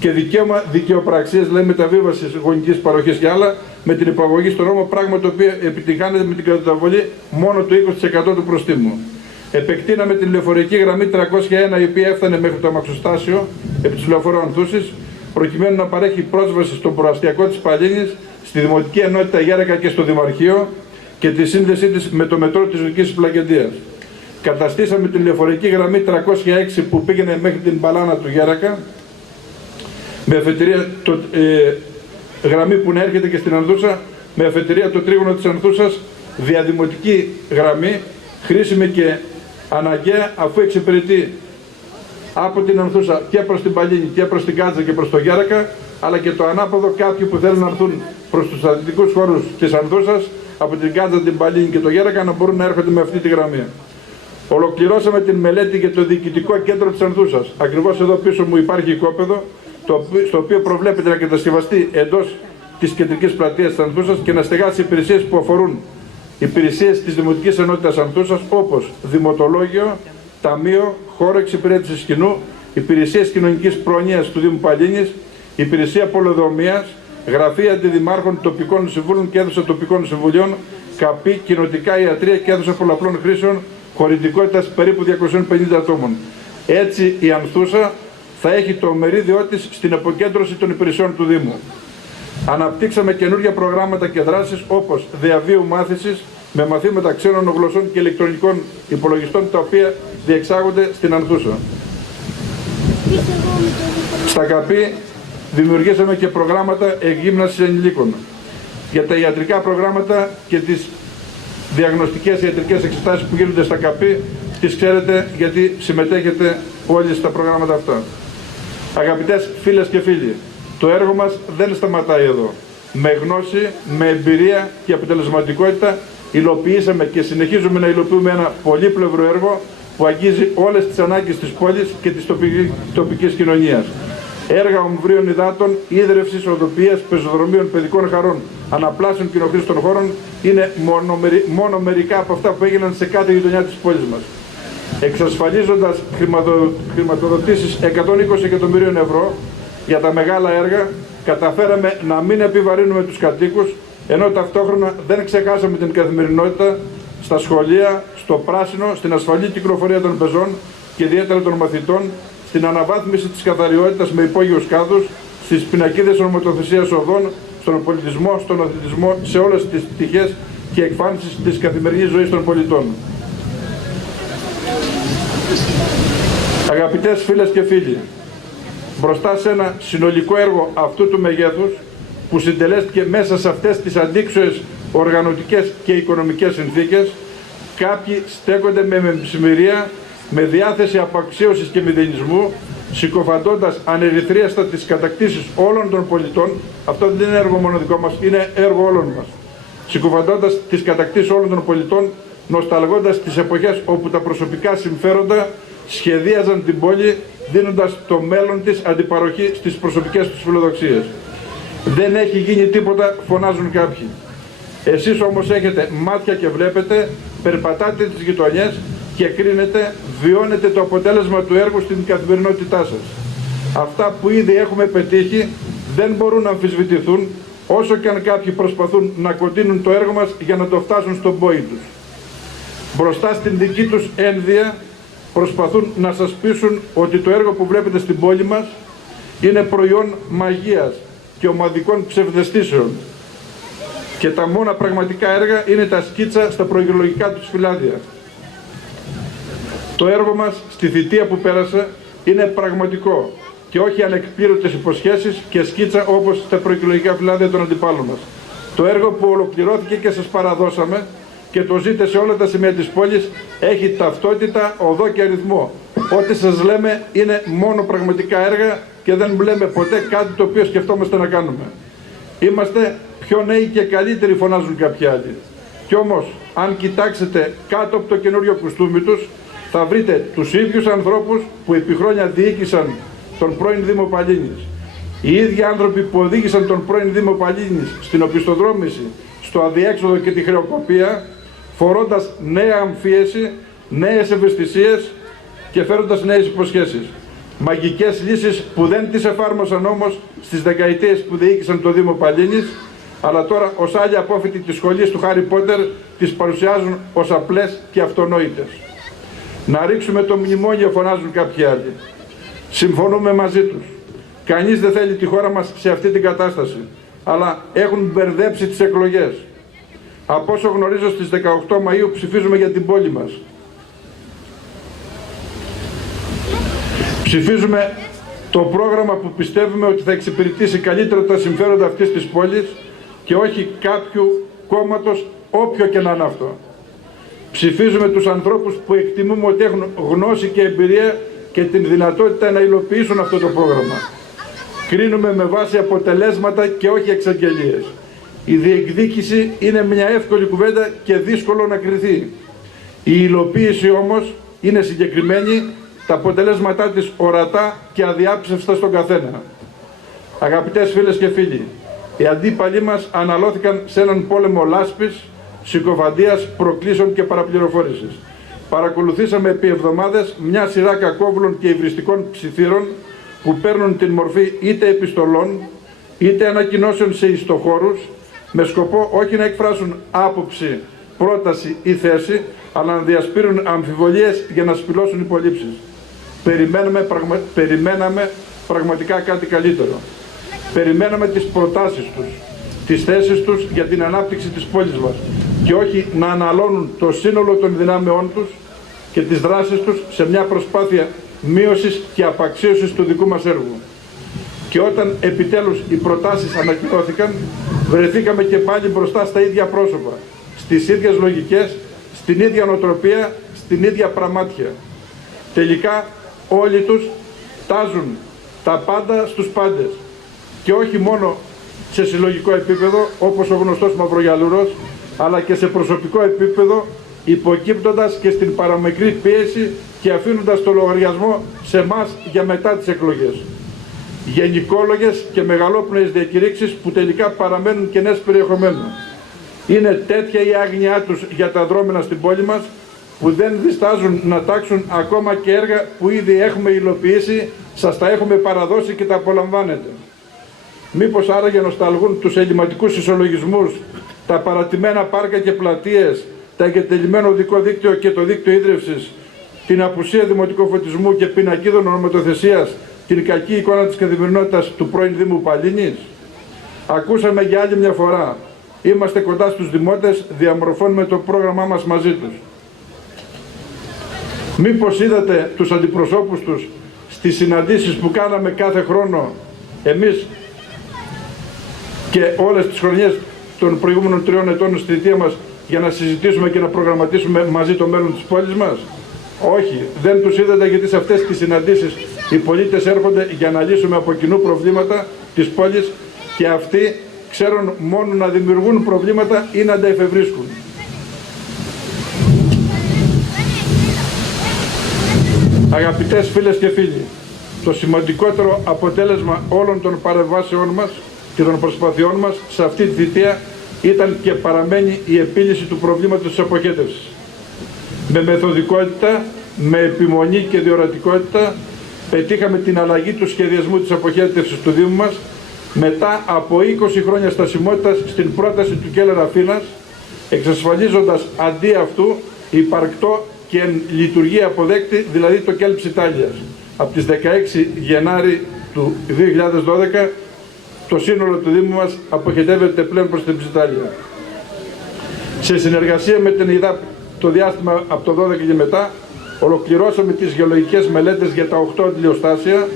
και δικαίωμα δικαιοπραξίας, δηλαδή μεταβίβασης γονικής παροχής και άλλα, με την υπαγωγή στον νόμο, πράγμα το οποίο επιτυγχάνεται με την καταβολή μόνο του 20% του προστίμου. Επεκτείναμε την λεωφορική γραμμή 301, η οποία έφτανε μέχρι το αμαξοστάσιο επί της λεωφόρου Ανθούσης, προκειμένου να παρέχει πρόσβαση στον προαστιακό της Παλίνης, στη Δημοτική Ενότητα Γέρακα και στο Δημαρχείο και τη σύνδεσή της με το μετρό της Δυτικής Πλακεντίας. Καταστήσαμε την λεωφορική γραμμή 306 που πήγαινε μέχρι την Μπαλάνα του Γέρακα, με αφετηρία γραμμή που να έρχεται και στην Ανθούσα, με αφετηρία το τρίγωνο της Ανθούσας, διαδημοτική γραμμή, χρήσιμη και αναγκαία αφού εξυπηρετεί από την Ανθούσα και προς την Παλίνη και προς την Κάτζα και προς το Γέρακα, αλλά και το ανάποδο, κάποιοι που θέλουν να έρθουν προς τους αθλητικούς χώρους της Ανθούσας, από την Κάτζα, την Παλίνη και το Γέρακα, να μπορούν να έρχονται με αυτή τη γραμμή. Ολοκληρώσαμε την μελέτη για το διοικητικό κέντρο της Ανθούσας. Ακριβώς εδώ πίσω μου υπάρχει οικόπεδο, στο οποίο προβλέπεται να κατασκευαστεί εντός της κεντρικής πλατείας της Ανθούσας και να στεγάσει υπηρεσίες που αφορούν υπηρεσίες της Δημοτικής Ενότητας Ανθούσας, όπως δημοτολόγιο, ταμείο, χώρο εξυπηρέτησης κοινού, υπηρεσίες κοινωνικής πρόνοιας του Δήμου Παλίνης, υπηρεσία πολεοδομίας, γραφεία αντιδημάρχων, τοπικών συμβούλων και αίθουσα τοπικών συμβουλίων, ΚΑΠΗ, κοινοτικά ιατρεία και αίθουσα πολλαπλών χρήσεων, χωρητικότητας περίπου 250 ατόμων. Έτσι η Ανθούσα θα έχει το μερίδιό της στην αποκέντρωση των υπηρεσιών του Δήμου. Αναπτύξαμε καινούργια προγράμματα και δράσεις όπως διαβίου μάθησης με μαθήματα ξένων γλωσσών και ηλεκτρονικών υπολογιστών, τα οποία διεξάγονται στην Ανθούσα. Στα ΚΑΠΗ δημιουργήσαμε και προγράμματα εκγύμνασης ενηλίκων. Για τα ιατρικά προγράμματα και τις διαγνωστικές ιατρικές εξετάσεις που γίνονται στα ΚΑΠΗ, τις ξέρετε γιατί συμμετέχετε όλοι στα προγράμματα αυτά. Αγαπητές φίλες και φίλοι, το έργο μας δεν σταματάει εδώ. Με γνώση, με εμπειρία και αποτελεσματικότητα υλοποιήσαμε και συνεχίζουμε να υλοποιούμε ένα πολύπλευρο έργο που αγγίζει όλες τις ανάγκες της πόλης και της τοπικής κοινωνίας. Έργα ομβρίων υδάτων, ίδρευσης, οδοποιίας, πεζοδρομίων, παιδικών χαρών, αναπλάσεων κοινοχρήστων χώρων είναι μόνο μερικά από αυτά που έγιναν σε κάθε γειτονιά της πόλης μας. Εξασφαλίζοντας χρηματοδοτήσεις 120 εκατομμυρίων ευρώ για τα μεγάλα έργα, καταφέραμε να μην επιβαρύνουμε τους κατοίκους, ενώ ταυτόχρονα δεν ξεχάσαμε την καθημερινότητα στα σχολεία, στο πράσινο, στην ασφαλή κυκλοφορία των πεζών και ιδιαίτερα των μαθητών, στην αναβάθμιση της καθαριότητας με υπόγειους κάδους, στις πινακίδες ορματοθεσίας οδών, στον πολιτισμό, στον αθλητισμό, σε όλες τις πτυχές και εκφάνσεις της καθημερινής ζωής των πολιτών. Αγαπητές φίλες και φίλοι, μπροστά σε ένα συνολικό έργο αυτού του μεγέθους που συντελέστηκε μέσα σε αυτές τις αντίξωες οργανωτικές και οικονομικές συνθήκες, κάποιοι στέκονται με μεμψημυρία, με διάθεση απαξίωσης και μηδενισμού, συκοφαντώντας ανερυθρίαστα τις κατακτήσεις όλων των πολιτών. Αυτό δεν είναι έργο μόνο δικό μας, είναι έργο όλων μας. Συκοφαντώντας τις κατακτήσεις όλων των πολιτών, νοσταλγώντας τις εποχές όπου τα προσωπικά συμφέροντα σχεδίαζαν την πόλη, δίνοντας το μέλλον της αντιπαροχή στις προσωπικές τους φιλοδοξίες. Δεν έχει γίνει τίποτα, φωνάζουν κάποιοι. Εσείς όμως έχετε μάτια και βλέπετε, περπατάτε τις γειτονιές και κρίνετε, βιώνετε το αποτέλεσμα του έργου στην καθημερινότητά σας. Αυτά που ήδη έχουμε πετύχει δεν μπορούν να αμφισβητηθούν, όσο και αν κάποιοι προσπαθούν να κοντίνουν το έργο μας για να το φτάσουν στον πόη τους. Μπροστά στην δική τους ένδυα προσπαθούν να σας πείσουν ότι το έργο που βλέπετε στην πόλη μας είναι προϊόν μαγείας και ομαδικών ψευδαισθήσεων. Και τα μόνα πραγματικά έργα είναι τα σκίτσα στα προεκλογικά τους φυλάδια. Το έργο μας στη θητεία που πέρασε είναι πραγματικό και όχι ανεκπλήρωτες υποσχέσεις και σκίτσα όπως στα προεκλογικά φυλάδια των αντιπάλων μας. Το έργο που ολοκληρώθηκε και σας παραδώσαμε και το ζείτε σε όλα τα σημεία της πόλης έχει ταυτότητα, οδό και αριθμό. Ό,τι σας λέμε είναι μόνο πραγματικά έργα και δεν λέμε ποτέ κάτι το οποίο σκεφτόμαστε να κάνουμε. Είμαστε πιο νέοι και καλύτεροι, φωνάζουν κάποιοι άλλοι. Κι όμως, αν κοιτάξετε κάτω από το καινούριο κουστούμι τους, θα βρείτε τους ίδιους ανθρώπους που επί χρόνια διοίκησαν τον πρώην Δήμο Παλίνης. Οι ίδιοι άνθρωποι που οδήγησαν τον πρώην Δήμο Παλίνης στην οπισθοδρόμηση, στο αδιέξοδο και τη χρεοκοπία, φορώντας νέα αμφίεση, νέες ευαισθησίες και φέροντας νέες υποσχέσεις. Μαγικές λύσεις που δεν τις εφάρμοσαν όμως στις δεκαετίες που διοίκησαν το Δήμο Παλίνης, αλλά τώρα ως άλλοι απόφοιτοι της σχολής του Χάρι Πότερ τις παρουσιάζουν ως απλές και αυτονόητες. Να ρίξουμε το μνημόνιο, φωνάζουν κάποιοι άλλοι. Συμφωνούμε μαζί τους. Κανείς δεν θέλει τη χώρα μας σε αυτή την κατάσταση, αλλά έχουν μπερδέψει τις εκλογές. Από όσο γνωρίζω, στις 18 Μαΐου ψηφίζουμε για την πόλη μας. Ψηφίζουμε το πρόγραμμα που πιστεύουμε ότι θα εξυπηρετήσει καλύτερα τα συμφέροντα αυτής της πόλης και όχι κάποιου κόμματος, όποιο και να είναι αυτό. Ψηφίζουμε τους ανθρώπους που εκτιμούμε ότι έχουν γνώση και εμπειρία και την δυνατότητα να υλοποιήσουν αυτό το πρόγραμμα. Κρίνουμε με βάση αποτελέσματα και όχι εξαγγελίες. Η διεκδίκηση είναι μια εύκολη κουβέντα και δύσκολο να κριθεί. Η υλοποίηση όμως είναι συγκεκριμένη, τα αποτελέσματά της ορατά και αδιάψευστα στον καθένα. Αγαπητές φίλες και φίλοι, οι αντίπαλοι μας αναλώθηκαν σε έναν πόλεμο λάσπης, συκοφαντίας, προκλήσεων και παραπληροφόρησης. Παρακολουθήσαμε επί εβδομάδες μια σειρά κακόβουλων και υβριστικών ψιθύρων που παίρνουν την μορφή είτε επιστολών είτε ανακοινώσεων σε ιστοχώρους με σκοπό όχι να εκφράσουν άποψη, πρόταση ή θέση, αλλά να διασπείρουν αμφιβολίες για να σπηλώσουν υπολείψεις. Περιμέναμε πραγματικά κάτι καλύτερο. Περιμέναμε τις προτάσεις τους, τις θέσεις τους για την ανάπτυξη της πόλης μας και όχι να αναλώνουν το σύνολο των δυνάμεών τους και τις δράσεις τους σε μια προσπάθεια μείωσης και απαξίωσης του δικού μας έργου. Και όταν επιτέλους οι προτάσεις ανακοινώθηκαν, βρεθήκαμε και πάλι μπροστά στα ίδια πρόσωπα, στις ίδιες λογικές, στην ίδια νοοτροπία, στην ίδια πραμάτια. Τελικά όλοι τους τάζουν τα πάντα στους πάντες και όχι μόνο σε συλλογικό επίπεδο όπως ο γνωστός Μαυρογιαλούρος, αλλά και σε προσωπικό επίπεδο, υποκύπτοντας και στην παραμικρή πίεση και αφήνοντας το λογαριασμό σε εμάς για μετά τις εκλογές. Γενικόλογες και μεγαλόπνοες διακηρύξεις που τελικά παραμένουν κενές περιεχομένου. Είναι τέτοια η άγνοιά τους για τα δρόμενα στην πόλη μας που δεν διστάζουν να τάξουν ακόμα και έργα που ήδη έχουμε υλοποιήσει, σας τα έχουμε παραδώσει και τα απολαμβάνετε. Μήπως άραγε νοσταλγούν τους ελληματικούς ισολογισμούς, τα παρατημένα πάρκα και πλατείες, τα εγκατελειμμένο οδικό δίκτυο και το δίκτυο ίδρυυσης, την απουσία δημοτικού φωτισμού και πινακίδων ονοματοθεσίας, την κακή εικόνα της καθημερινότητας του πρώην Δήμου Παλίνης. Ακούσαμε για άλλη μια φορά. Είμαστε κοντά στους δημότες, διαμορφώνουμε το πρόγραμμά μας μαζί τους. Μήπως είδατε τους αντιπροσώπους τους στις συναντήσεις που κάναμε κάθε χρόνο εμείς και όλες τις χρονιές των προηγούμενων 3 ετών στη θητεία μας για να συζητήσουμε και να προγραμματίσουμε μαζί το μέλλον της πόλης μας? Όχι, δεν τους είδατε, γιατί σε αυτές τις συναντήσεις οι πολίτες έρχονται για να λύσουμε από κοινού προβλήματα της πόλης και αυτοί ξέρουν μόνο να δημιουργούν προβλήματα ή να τα εφευρίσκουν. Αγαπητές φίλες και φίλοι, το σημαντικότερο αποτέλεσμα όλων των παρεμβάσεών μας και των προσπαθειών μας σε αυτή τη θητεία ήταν και παραμένει η επίλυση του προβλήματος της αποχέτευσης. Με μεθοδικότητα, με επιμονή και διορατικότητα πετύχαμε την αλλαγή του σχεδιασμού της αποχέτευσης του Δήμου μας μετά από 20 χρόνια στασιμότητας στην πρόταση του Κέλλερ Αθήνας, εξασφαλίζοντας αντί αυτού υπαρκτό και εν λειτουργία αποδέκτη, δηλαδή το ΚΕΛ Ψιτάλιας. Από τις 16 Γενάρη του 2012 το σύνολο του Δήμου μας αποχετεύεται πλέον προς την Ψιτάλια. Σε συνεργασία με την ΕΙΔΑΠ το διάστημα από το 12 και μετά, ολοκληρώσαμε τις γεωλογικές μελέτες για τα 8 αντιλιοστάσια,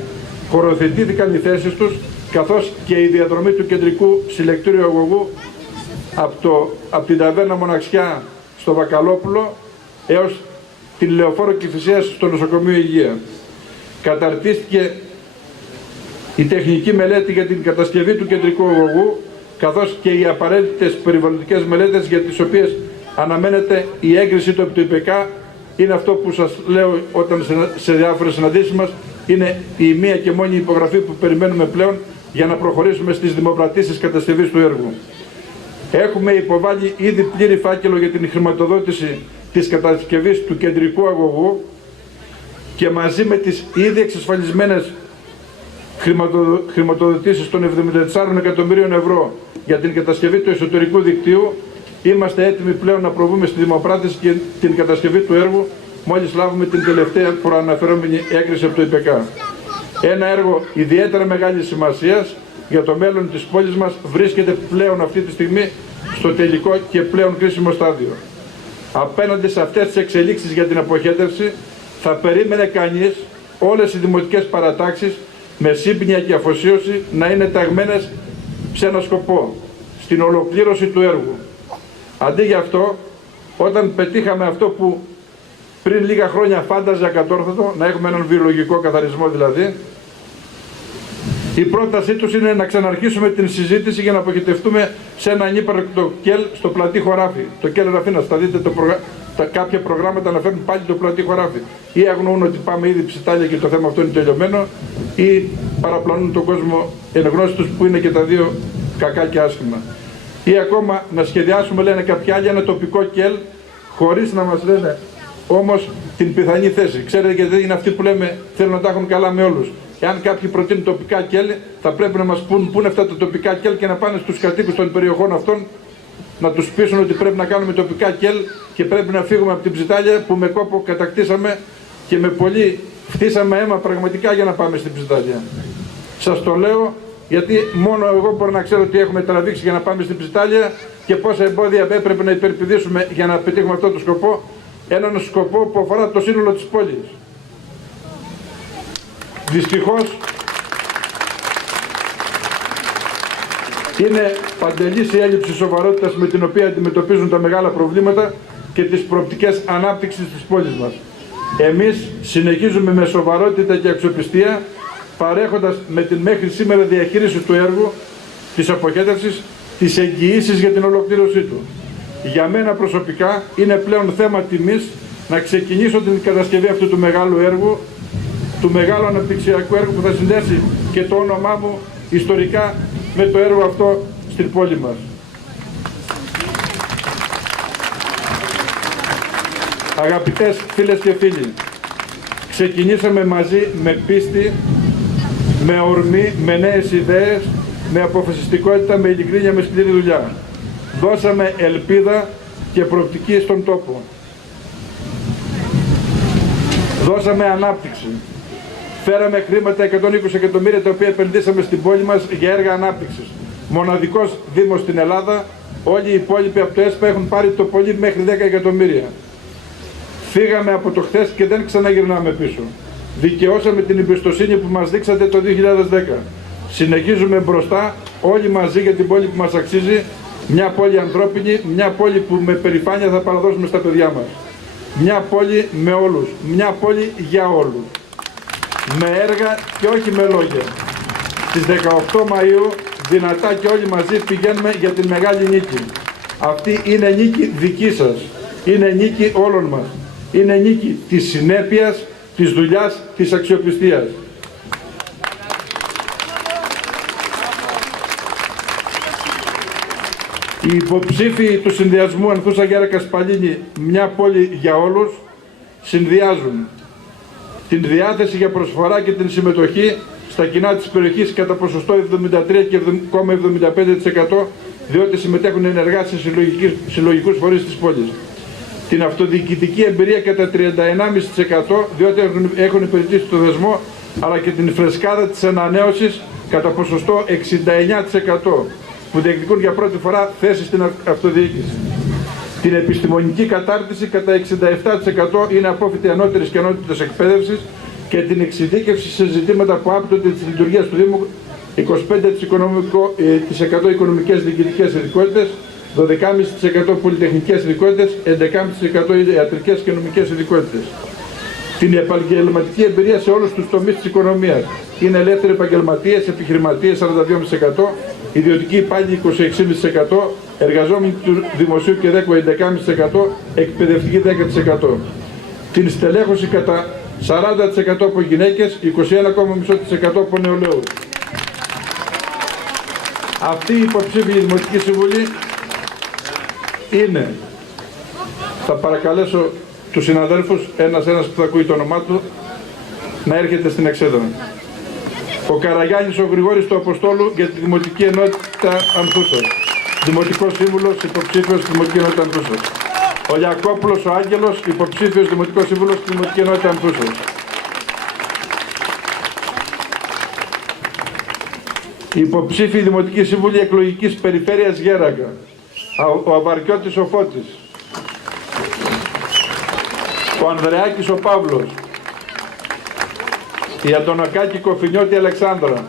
χωροθετήθηκαν οι θέσεις τους, καθώς και η διαδρομή του κεντρικού συλλεκτήριου αγωγού από την ταβέρνα Μοναξιά στο Βακαλόπουλο έως την Λεωφόρο Κηφισίας στο νοσοκομείο Υγεία. Καταρτίστηκε η τεχνική μελέτη για την κατασκευή του κεντρικού αγωγού, καθώς και οι απαραίτητες περιβαλλοντικές μελέτες για τις οποίες αναμένεται η έγκριση του ΕΠΤΟ-ΙΠΕΚΑ. Είναι αυτό που σας λέω όταν σε διάφορες συναντήσεις μας, είναι η μία και μόνη υπογραφή που περιμένουμε πλέον για να προχωρήσουμε στις δημοπρατήσεις κατασκευής του έργου. Έχουμε υποβάλει ήδη πλήρη φάκελο για την χρηματοδότηση της κατασκευής του κεντρικού αγωγού και μαζί με τις ήδη εξασφαλισμένες χρηματοδοτήσεις των 74 εκατομμυρίων ευρώ για την κατασκευή του εσωτερικού δικτύου, είμαστε έτοιμοι πλέον να προβούμε στη δημοπράτηση και την κατασκευή του έργου μόλις λάβουμε την τελευταία προαναφερόμενη έγκριση από το ΙΠΕΚΑ. Ένα έργο ιδιαίτερα μεγάλης σημασίας για το μέλλον της πόλης μας βρίσκεται πλέον αυτή τη στιγμή στο τελικό και πλέον κρίσιμο στάδιο. Απέναντι σε αυτές τις εξελίξεις για την αποχέτευση, θα περίμενε κανείς όλες οι δημοτικές παρατάξεις με σύμπνοια και αφοσίωση να είναι ταγμένες σε ένα σκοπό, στην ολοκλήρωση του έργου. Αντί για αυτό, όταν πετύχαμε αυτό που πριν λίγα χρόνια φάνταζε ακατόρθωτο, να έχουμε έναν βιολογικό καθαρισμό δηλαδή, η πρότασή τους είναι να ξαναρχίσουμε την συζήτηση για να αποχετευτούμε σε ένα ανύπαρκτο κέλ στο πλατή χωράφι. Το κέλ Ραφίνας, θα δείτε κάποια προγράμματα να φέρνουν πάλι το πλατή χωράφι. Ή αγνοούν ότι πάμε ήδη Ψιτάλια και το θέμα αυτό είναι τελειωμένο, ή παραπλανούν τον κόσμο εν γνώση τους που είναι και τα δύο κακά και άσχημα. Ή ακόμα να σχεδιάσουμε, λένε κάποιοι άλλοι, ένα τοπικό κέλ, χωρίς να μας λένε όμως την πιθανή θέση. Ξέρετε, γιατί είναι αυτοί που λέμε θέλουν να τα έχουν καλά με όλους. Εάν κάποιοι προτείνουν τοπικά κέλ, θα πρέπει να μας πούν πού είναι αυτά τα τοπικά κέλ και να πάνε στους κατοίκους των περιοχών αυτών να τους πείσουν ότι πρέπει να κάνουμε τοπικά κέλ και πρέπει να φύγουμε από την Ψιτάλια που με κόπο κατακτήσαμε και με πολύ φτύσαμε αίμα πραγματικά για να πάμε στην Ψιτάλια. Σας το λέω γιατί μόνο εγώ μπορώ να ξέρω τι έχουμε τραβήξει για να πάμε στην Ψιτάλια και πόσα εμπόδια έπρεπε να υπερπηδήσουμε για να πετύχουμε αυτό το σκοπό. Έναν σκοπό που αφορά το σύνολο της πόλης. Δυστυχώς είναι παντελής η έλλειψη σοβαρότητας με την οποία αντιμετωπίζουν τα μεγάλα προβλήματα και τις προοπτικές ανάπτυξης της πόλης μας. Εμείς συνεχίζουμε με σοβαρότητα και αξιοπιστία, παρέχοντας με την μέχρι σήμερα διαχείριση του έργου της αποχέτευσης τις εγγυήσεις για την ολοκλήρωσή του. Για μένα προσωπικά είναι πλέον θέμα τιμής να ξεκινήσω την κατασκευή αυτού του μεγάλου έργου, του μεγάλου αναπτυξιακού έργου που θα συνδέσει και το όνομά μου ιστορικά με το έργο αυτό στην πόλη μας. Αγαπητές φίλες και φίλοι, ξεκινήσαμε μαζί με πίστη, με ορμή, με νέες ιδέες, με αποφασιστικότητα, με ειλικρίνεια, με σκληρή δουλειά. Δώσαμε ελπίδα και προοπτική στον τόπο. Δώσαμε ανάπτυξη. Φέραμε χρήματα 120 εκατομμύρια τα οποία επενδύσαμε στην πόλη μας για έργα ανάπτυξης. Μοναδικός δήμος στην Ελλάδα, όλοι οι υπόλοιποι από το ΕΣΠΑ έχουν πάρει το πολύ μέχρι 10 εκατομμύρια. Φύγαμε από το χθες και δεν ξαναγυρνάμε πίσω. Δικαιώσαμε την εμπιστοσύνη που μας δείξατε το 2010. Συνεχίζουμε μπροστά όλοι μαζί για την πόλη που μας αξίζει, μια πόλη ανθρώπινη, μια πόλη που με περηφάνεια θα παραδώσουμε στα παιδιά μας. Μια πόλη με όλους, μια πόλη για όλους. Με έργα και όχι με λόγια. Στις 18 Μαΐου δυνατά και όλοι μαζί πηγαίνουμε για την μεγάλη νίκη. Αυτή είναι νίκη δική σας. Είναι νίκη όλων μας. Είναι νίκη της συνέπειας, της δουλειάς, της αξιοπιστίας. Οι υποψήφοι του συνδυασμού Ανθούσα Γιάρα Σπαλίνη, μια πόλη για όλους, συνδυάζουν την διάθεση για προσφορά και την συμμετοχή στα κοινά της περιοχής κατά ποσοστό 73,75% διότι συμμετέχουν ενεργά σε συλλογικούς φορείς της πόλης. Την αυτοδιοικητική εμπειρία κατά 31,5% διότι έχουν υπηρετήσει το δεσμό, αλλά και την φρεσκάδα της ανανέωσης κατά ποσοστό 69% που διεκδικούν για πρώτη φορά θέση στην αυτοδιοίκηση. Την επιστημονική κατάρτιση κατά 67% είναι απόφοιτη ανώτερης και ανώτατης εκπαίδευσης και την εξειδίκευση σε ζητήματα που άπτονται της λειτουργίας του Δήμου 25% οικονομικές διοικητικές ειδικότητες, 12,5% πολυτεχνικές ειδικότητες, 11,5% ιατρικές και νομικές ειδικότητες. Την επαγγελματική εμπειρία σε όλους τους τομείς της οικονομίας. Είναι ελεύθεροι επαγγελματίες, επιχειρηματίες 42%, ιδιωτικοί υπάλληλοι 26,5%, εργαζόμενοι του δημοσίου και ΔΕΚΟ 11,5%, εκπαιδευτικοί 10%. Την στελέχωση κατά 40% από γυναίκες, 21,5% από νεολαίους. Αυτή η υποψήφια Δημοτική Συμβουλή είναι, θα παρακαλέσω τους συναδέλφους, ένας που θα ακούει το όνομά του, να έρχεται στην εξέδρα. Ο Καραγιάννης ο Γρηγόρης του Αποστόλου για τη Δημοτική Ενότητα Ανθούσας. Δημοτικός Σύμβουλος, υποψήφιος στη Δημοτική Ενότητα Ανθούσας. Ο Λιακόπουλος ο Άγγελος, υποψήφιος Δημοτικός Σύμβουλος στη Δημοτική Ενότητα Ανθούσας. Υποψήφιοι Δημοτική Σύμβουλη Εκλογικής Περιφέρειας Γέραγκα. Ο Αβαρκιώτης ο Φώτης. Ο Ανδρεάκης ο Παύλος. Η Αντωνακάκη Κοφινιώτη Αλεξάνδρα.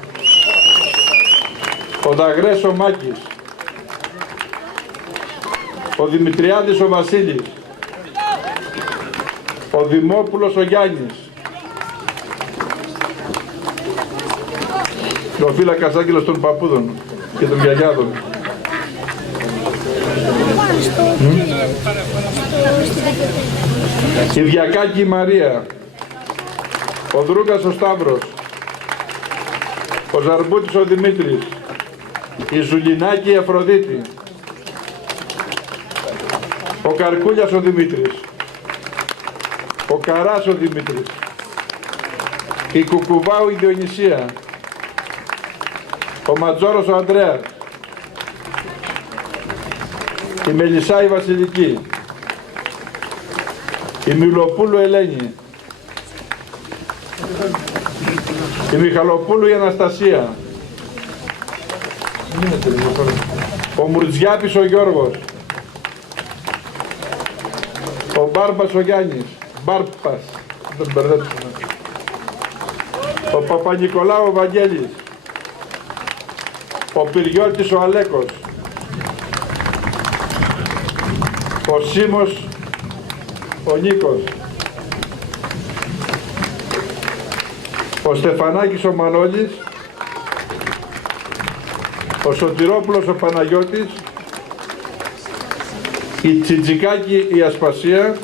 Ο Δαγρές ο Μάκης. Ο Δημητριάδης ο Βασίλης. Ο Δημόπουλος ο Γιάννης. Ο φύλακας Άγγελος των Παππούδων και των Γιαγιάδων. Η Διακάκη η Μαρία. Ο Δρούγκας ο Σταύρος. Ο Ζαρμπούτης ο Δημήτρης. Η Ζουλινάκη η Αφροδίτη. Ο Καρκούλιας ο Δημήτρης. Ο Καράς ο Δημήτρης. Η Κουκουβάου η Διονυσία. Ο Ματζόρος ο Ανδρέας. Η Μελισσά η Βασιλική. Η Μιλοπούλου Ελένη. Η Μιχαλοπούλου η Αναστασία. Ο Μουρτζιάπης ο Γιώργος. Ο Μπάρμπας ο Γιάννης. Μπάρπας. Δεν μπερδέψουμε. Ο Παπα-Νικολάου ο Βαγγέλης. Ο Πυριώτης ο Αλέκος. Ο Σίμος ο Νίκος. Ο Στεφανάκης ο Μανώλης. Ο Σωτηρόπουλος ο Παναγιώτης. Η Τσιτζικάκη η Ασπασία.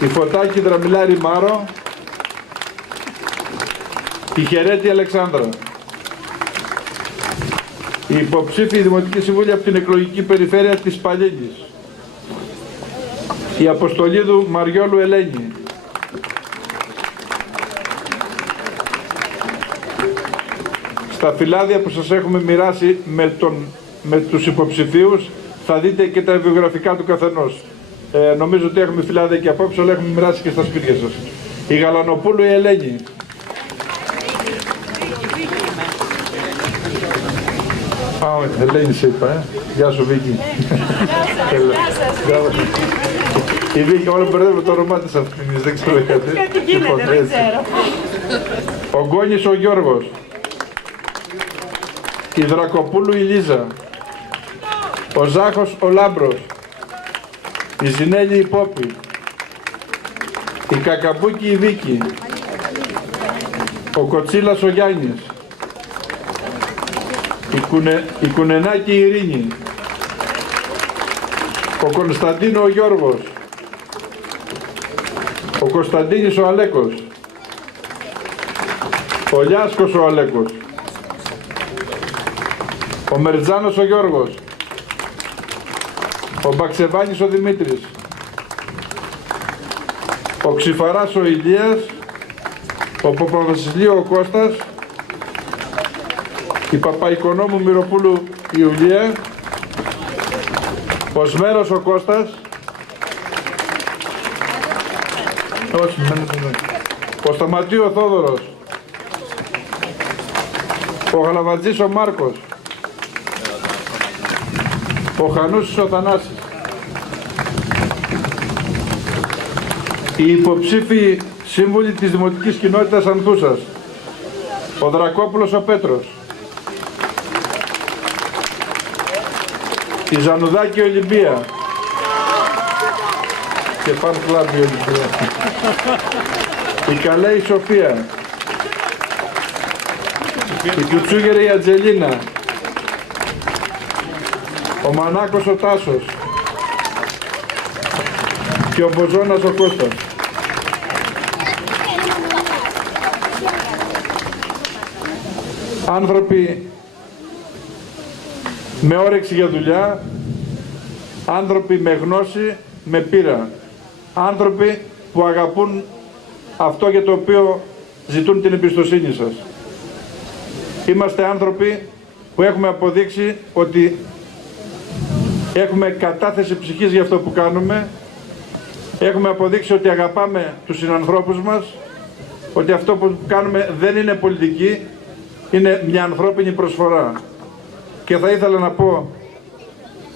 Η Φωτάκη Δραμιλάρη Μάρο. Η Χερέτη Αλεξάνδρα. Η υποψήφιοι Δημοτική Συμβούλη από την εκλογική περιφέρεια της Παλίνης. Η Αποστολίδου Μαριόλου Ελένη. Στα φυλάδια που σας έχουμε μοιράσει με τους υποψηφίους θα δείτε και τα βιογραφικά του καθενός. Νομίζω ότι έχουμε φυλάδια και απόψε, αλλά έχουμε μοιράσει και στα σπίτια σας. Η Γαλανοπούλου η Ελένη. Ελένη σε είπα, Γεια σου Βίκη. Η Βίκη, όλα μπερδεύω το όνομά της αυτής, δεν ξέρω γιατί. Κάτι γίνεται, δεν ξέρω. Ο Γκόνης ο Γιώργος. Η Δρακοπούλου η Λίζα. Ο Ζάχος ο Λάμπρος. Η Ζινέλη η Πόπη. Η Κακαμπούκη η Βίκη. Ο Κοτσίλας ο Γιάννης. Η Κουνενάκη η Ειρήνη. Ο Κωνσταντίνο ο Γιώργος. Ο Κωνσταντίνης ο Αλέκος. Ο Λιάσκος ο Αλέκος. Ο Μερτζάνος ο Γιώργος. Ο Μπαξεβάνης ο Δημήτρης. Ο Ξυφαράς ο Ηλίας. Ο Παπαβασιλείου ο Κώστας. Η Παπαϊκονόμου Μυροπούλου η Ιουλία. Ο Σμέρος ο Κώστας. Ο Σταματίου ο Θόδωρος. Ο Γαλαβατζής ο Μάρκος. ο Χανούσης ο Θανάσης, οι υποψήφοι σύμβουλοι της Δημοτικής Κοινότητας Ανθούσας, ο Δρακόπουλος ο Πέτρος, η Ζανουδάκη Ολυμπία και φαν κλαμπ η Ολυμπία, η Καλέη Σοφία, η Κουτσούγερη η Ατζελίνα, ο Μανάκος ο Τάσος και ο Μποζόνας ο Κώστας. Άνθρωποι με όρεξη για δουλειά, άνθρωποι με γνώση, με πείρα, άνθρωποι που αγαπούν αυτό για το οποίο ζητούν την εμπιστοσύνη σας. Είμαστε άνθρωποι που έχουμε αποδείξει ότι έχουμε κατάθεση ψυχής για αυτό που κάνουμε, έχουμε αποδείξει ότι αγαπάμε τους συνανθρώπους μας, ότι αυτό που κάνουμε δεν είναι πολιτική, είναι μια ανθρώπινη προσφορά. Και θα ήθελα να πω,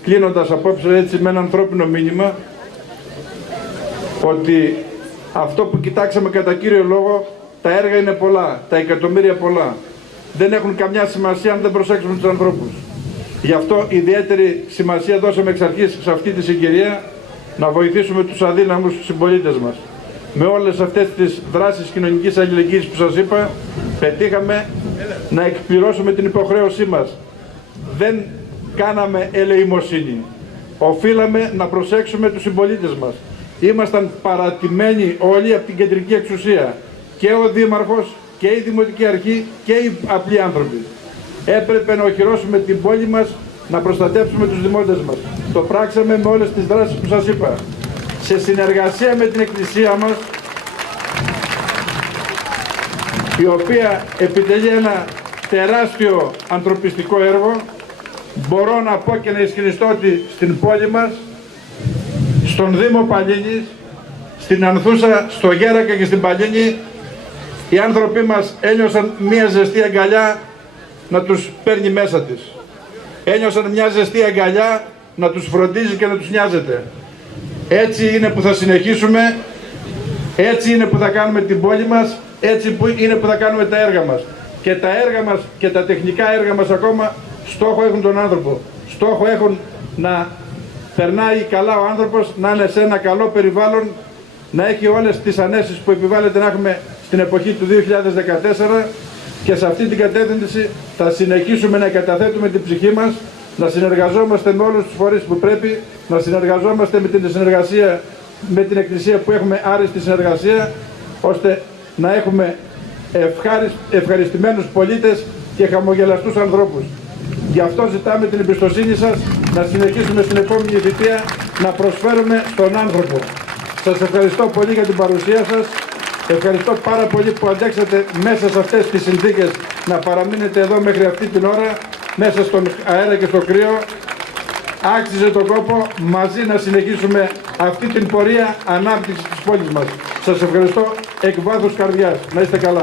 κλείνοντας απόψε έτσι με ένα ανθρώπινο μήνυμα, ότι αυτό που κοιτάξαμε κατά κύριο λόγο, τα έργα είναι πολλά, τα εκατομμύρια πολλά. Δεν έχουν καμιά σημασία αν δεν προσέξουμε τους ανθρώπους. Γι' αυτό ιδιαίτερη σημασία δώσαμε εξ αρχής σε αυτή τη συγκυρία να βοηθήσουμε τους αδύναμους συμπολίτες μας. Με όλες αυτές τις δράσεις κοινωνικής αλληλεγγύης που σας είπα, πετύχαμε να εκπληρώσουμε την υποχρέωσή μας. Δεν κάναμε ελεημοσύνη. Οφείλαμε να προσέξουμε τους συμπολίτες μας. Ήμασταν παρατημένοι όλοι από την κεντρική εξουσία. Και ο Δήμαρχος και η Δημοτική Αρχή και οι απλοί άνθρωποι. Έπρεπε να οχυρώσουμε την πόλη μας, να προστατεύσουμε τους δημότες μας. Το πράξαμε με όλες τις δράσεις που σας είπα. Σε συνεργασία με την Εκκλησία μας, η οποία επιτελεί ένα τεράστιο ανθρωπιστικό έργο, μπορώ να πω και να ισχυριστώ ότι στην πόλη μας, στον Δήμο Παλίνης, στην Ανθούσα, στο Γέρακα και στην Παλίνη, οι άνθρωποι μας ένιωσαν μια ζεστή αγκαλιά να τους παίρνει μέσα της. Ένιωσαν μια ζεστή αγκαλιά να τους φροντίζει και να τους νοιάζεται. Έτσι είναι που θα συνεχίσουμε, έτσι είναι που θα κάνουμε την πόλη μας, έτσι είναι που θα κάνουμε τα έργα μας. Και τα έργα μας και τα τεχνικά έργα μας ακόμα στόχο έχουν τον άνθρωπο. Στόχο έχουν να περνάει καλά ο άνθρωπος, να είναι σε ένα καλό περιβάλλον, να έχει όλες τις ανέσεις που επιβάλλεται να έχουμε στην εποχή του 2014, και σε αυτή την κατεύθυνση θα συνεχίσουμε να καταθέτουμε την ψυχή μας, να συνεργαζόμαστε με όλους τους φορείς που πρέπει, να συνεργαζόμαστε με την Εκκλησία που έχουμε άριστη συνεργασία, ώστε να έχουμε ευχαριστημένους πολίτες και χαμογελαστούς ανθρώπους. Γι' αυτό ζητάμε την εμπιστοσύνη σας να συνεχίσουμε στην επόμενη θητεία να προσφέρουμε στον άνθρωπο. Σας ευχαριστώ πολύ για την παρουσία σας. Ευχαριστώ πάρα πολύ που αντέξατε μέσα σε αυτές τις συνθήκες να παραμείνετε εδώ μέχρι αυτή την ώρα, μέσα στον αέρα και στο κρύο. Άξιζε τον κόπο μαζί να συνεχίσουμε αυτή την πορεία ανάπτυξης της πόλης μας. Σας ευχαριστώ εκ βάθους καρδιάς. Να είστε καλά.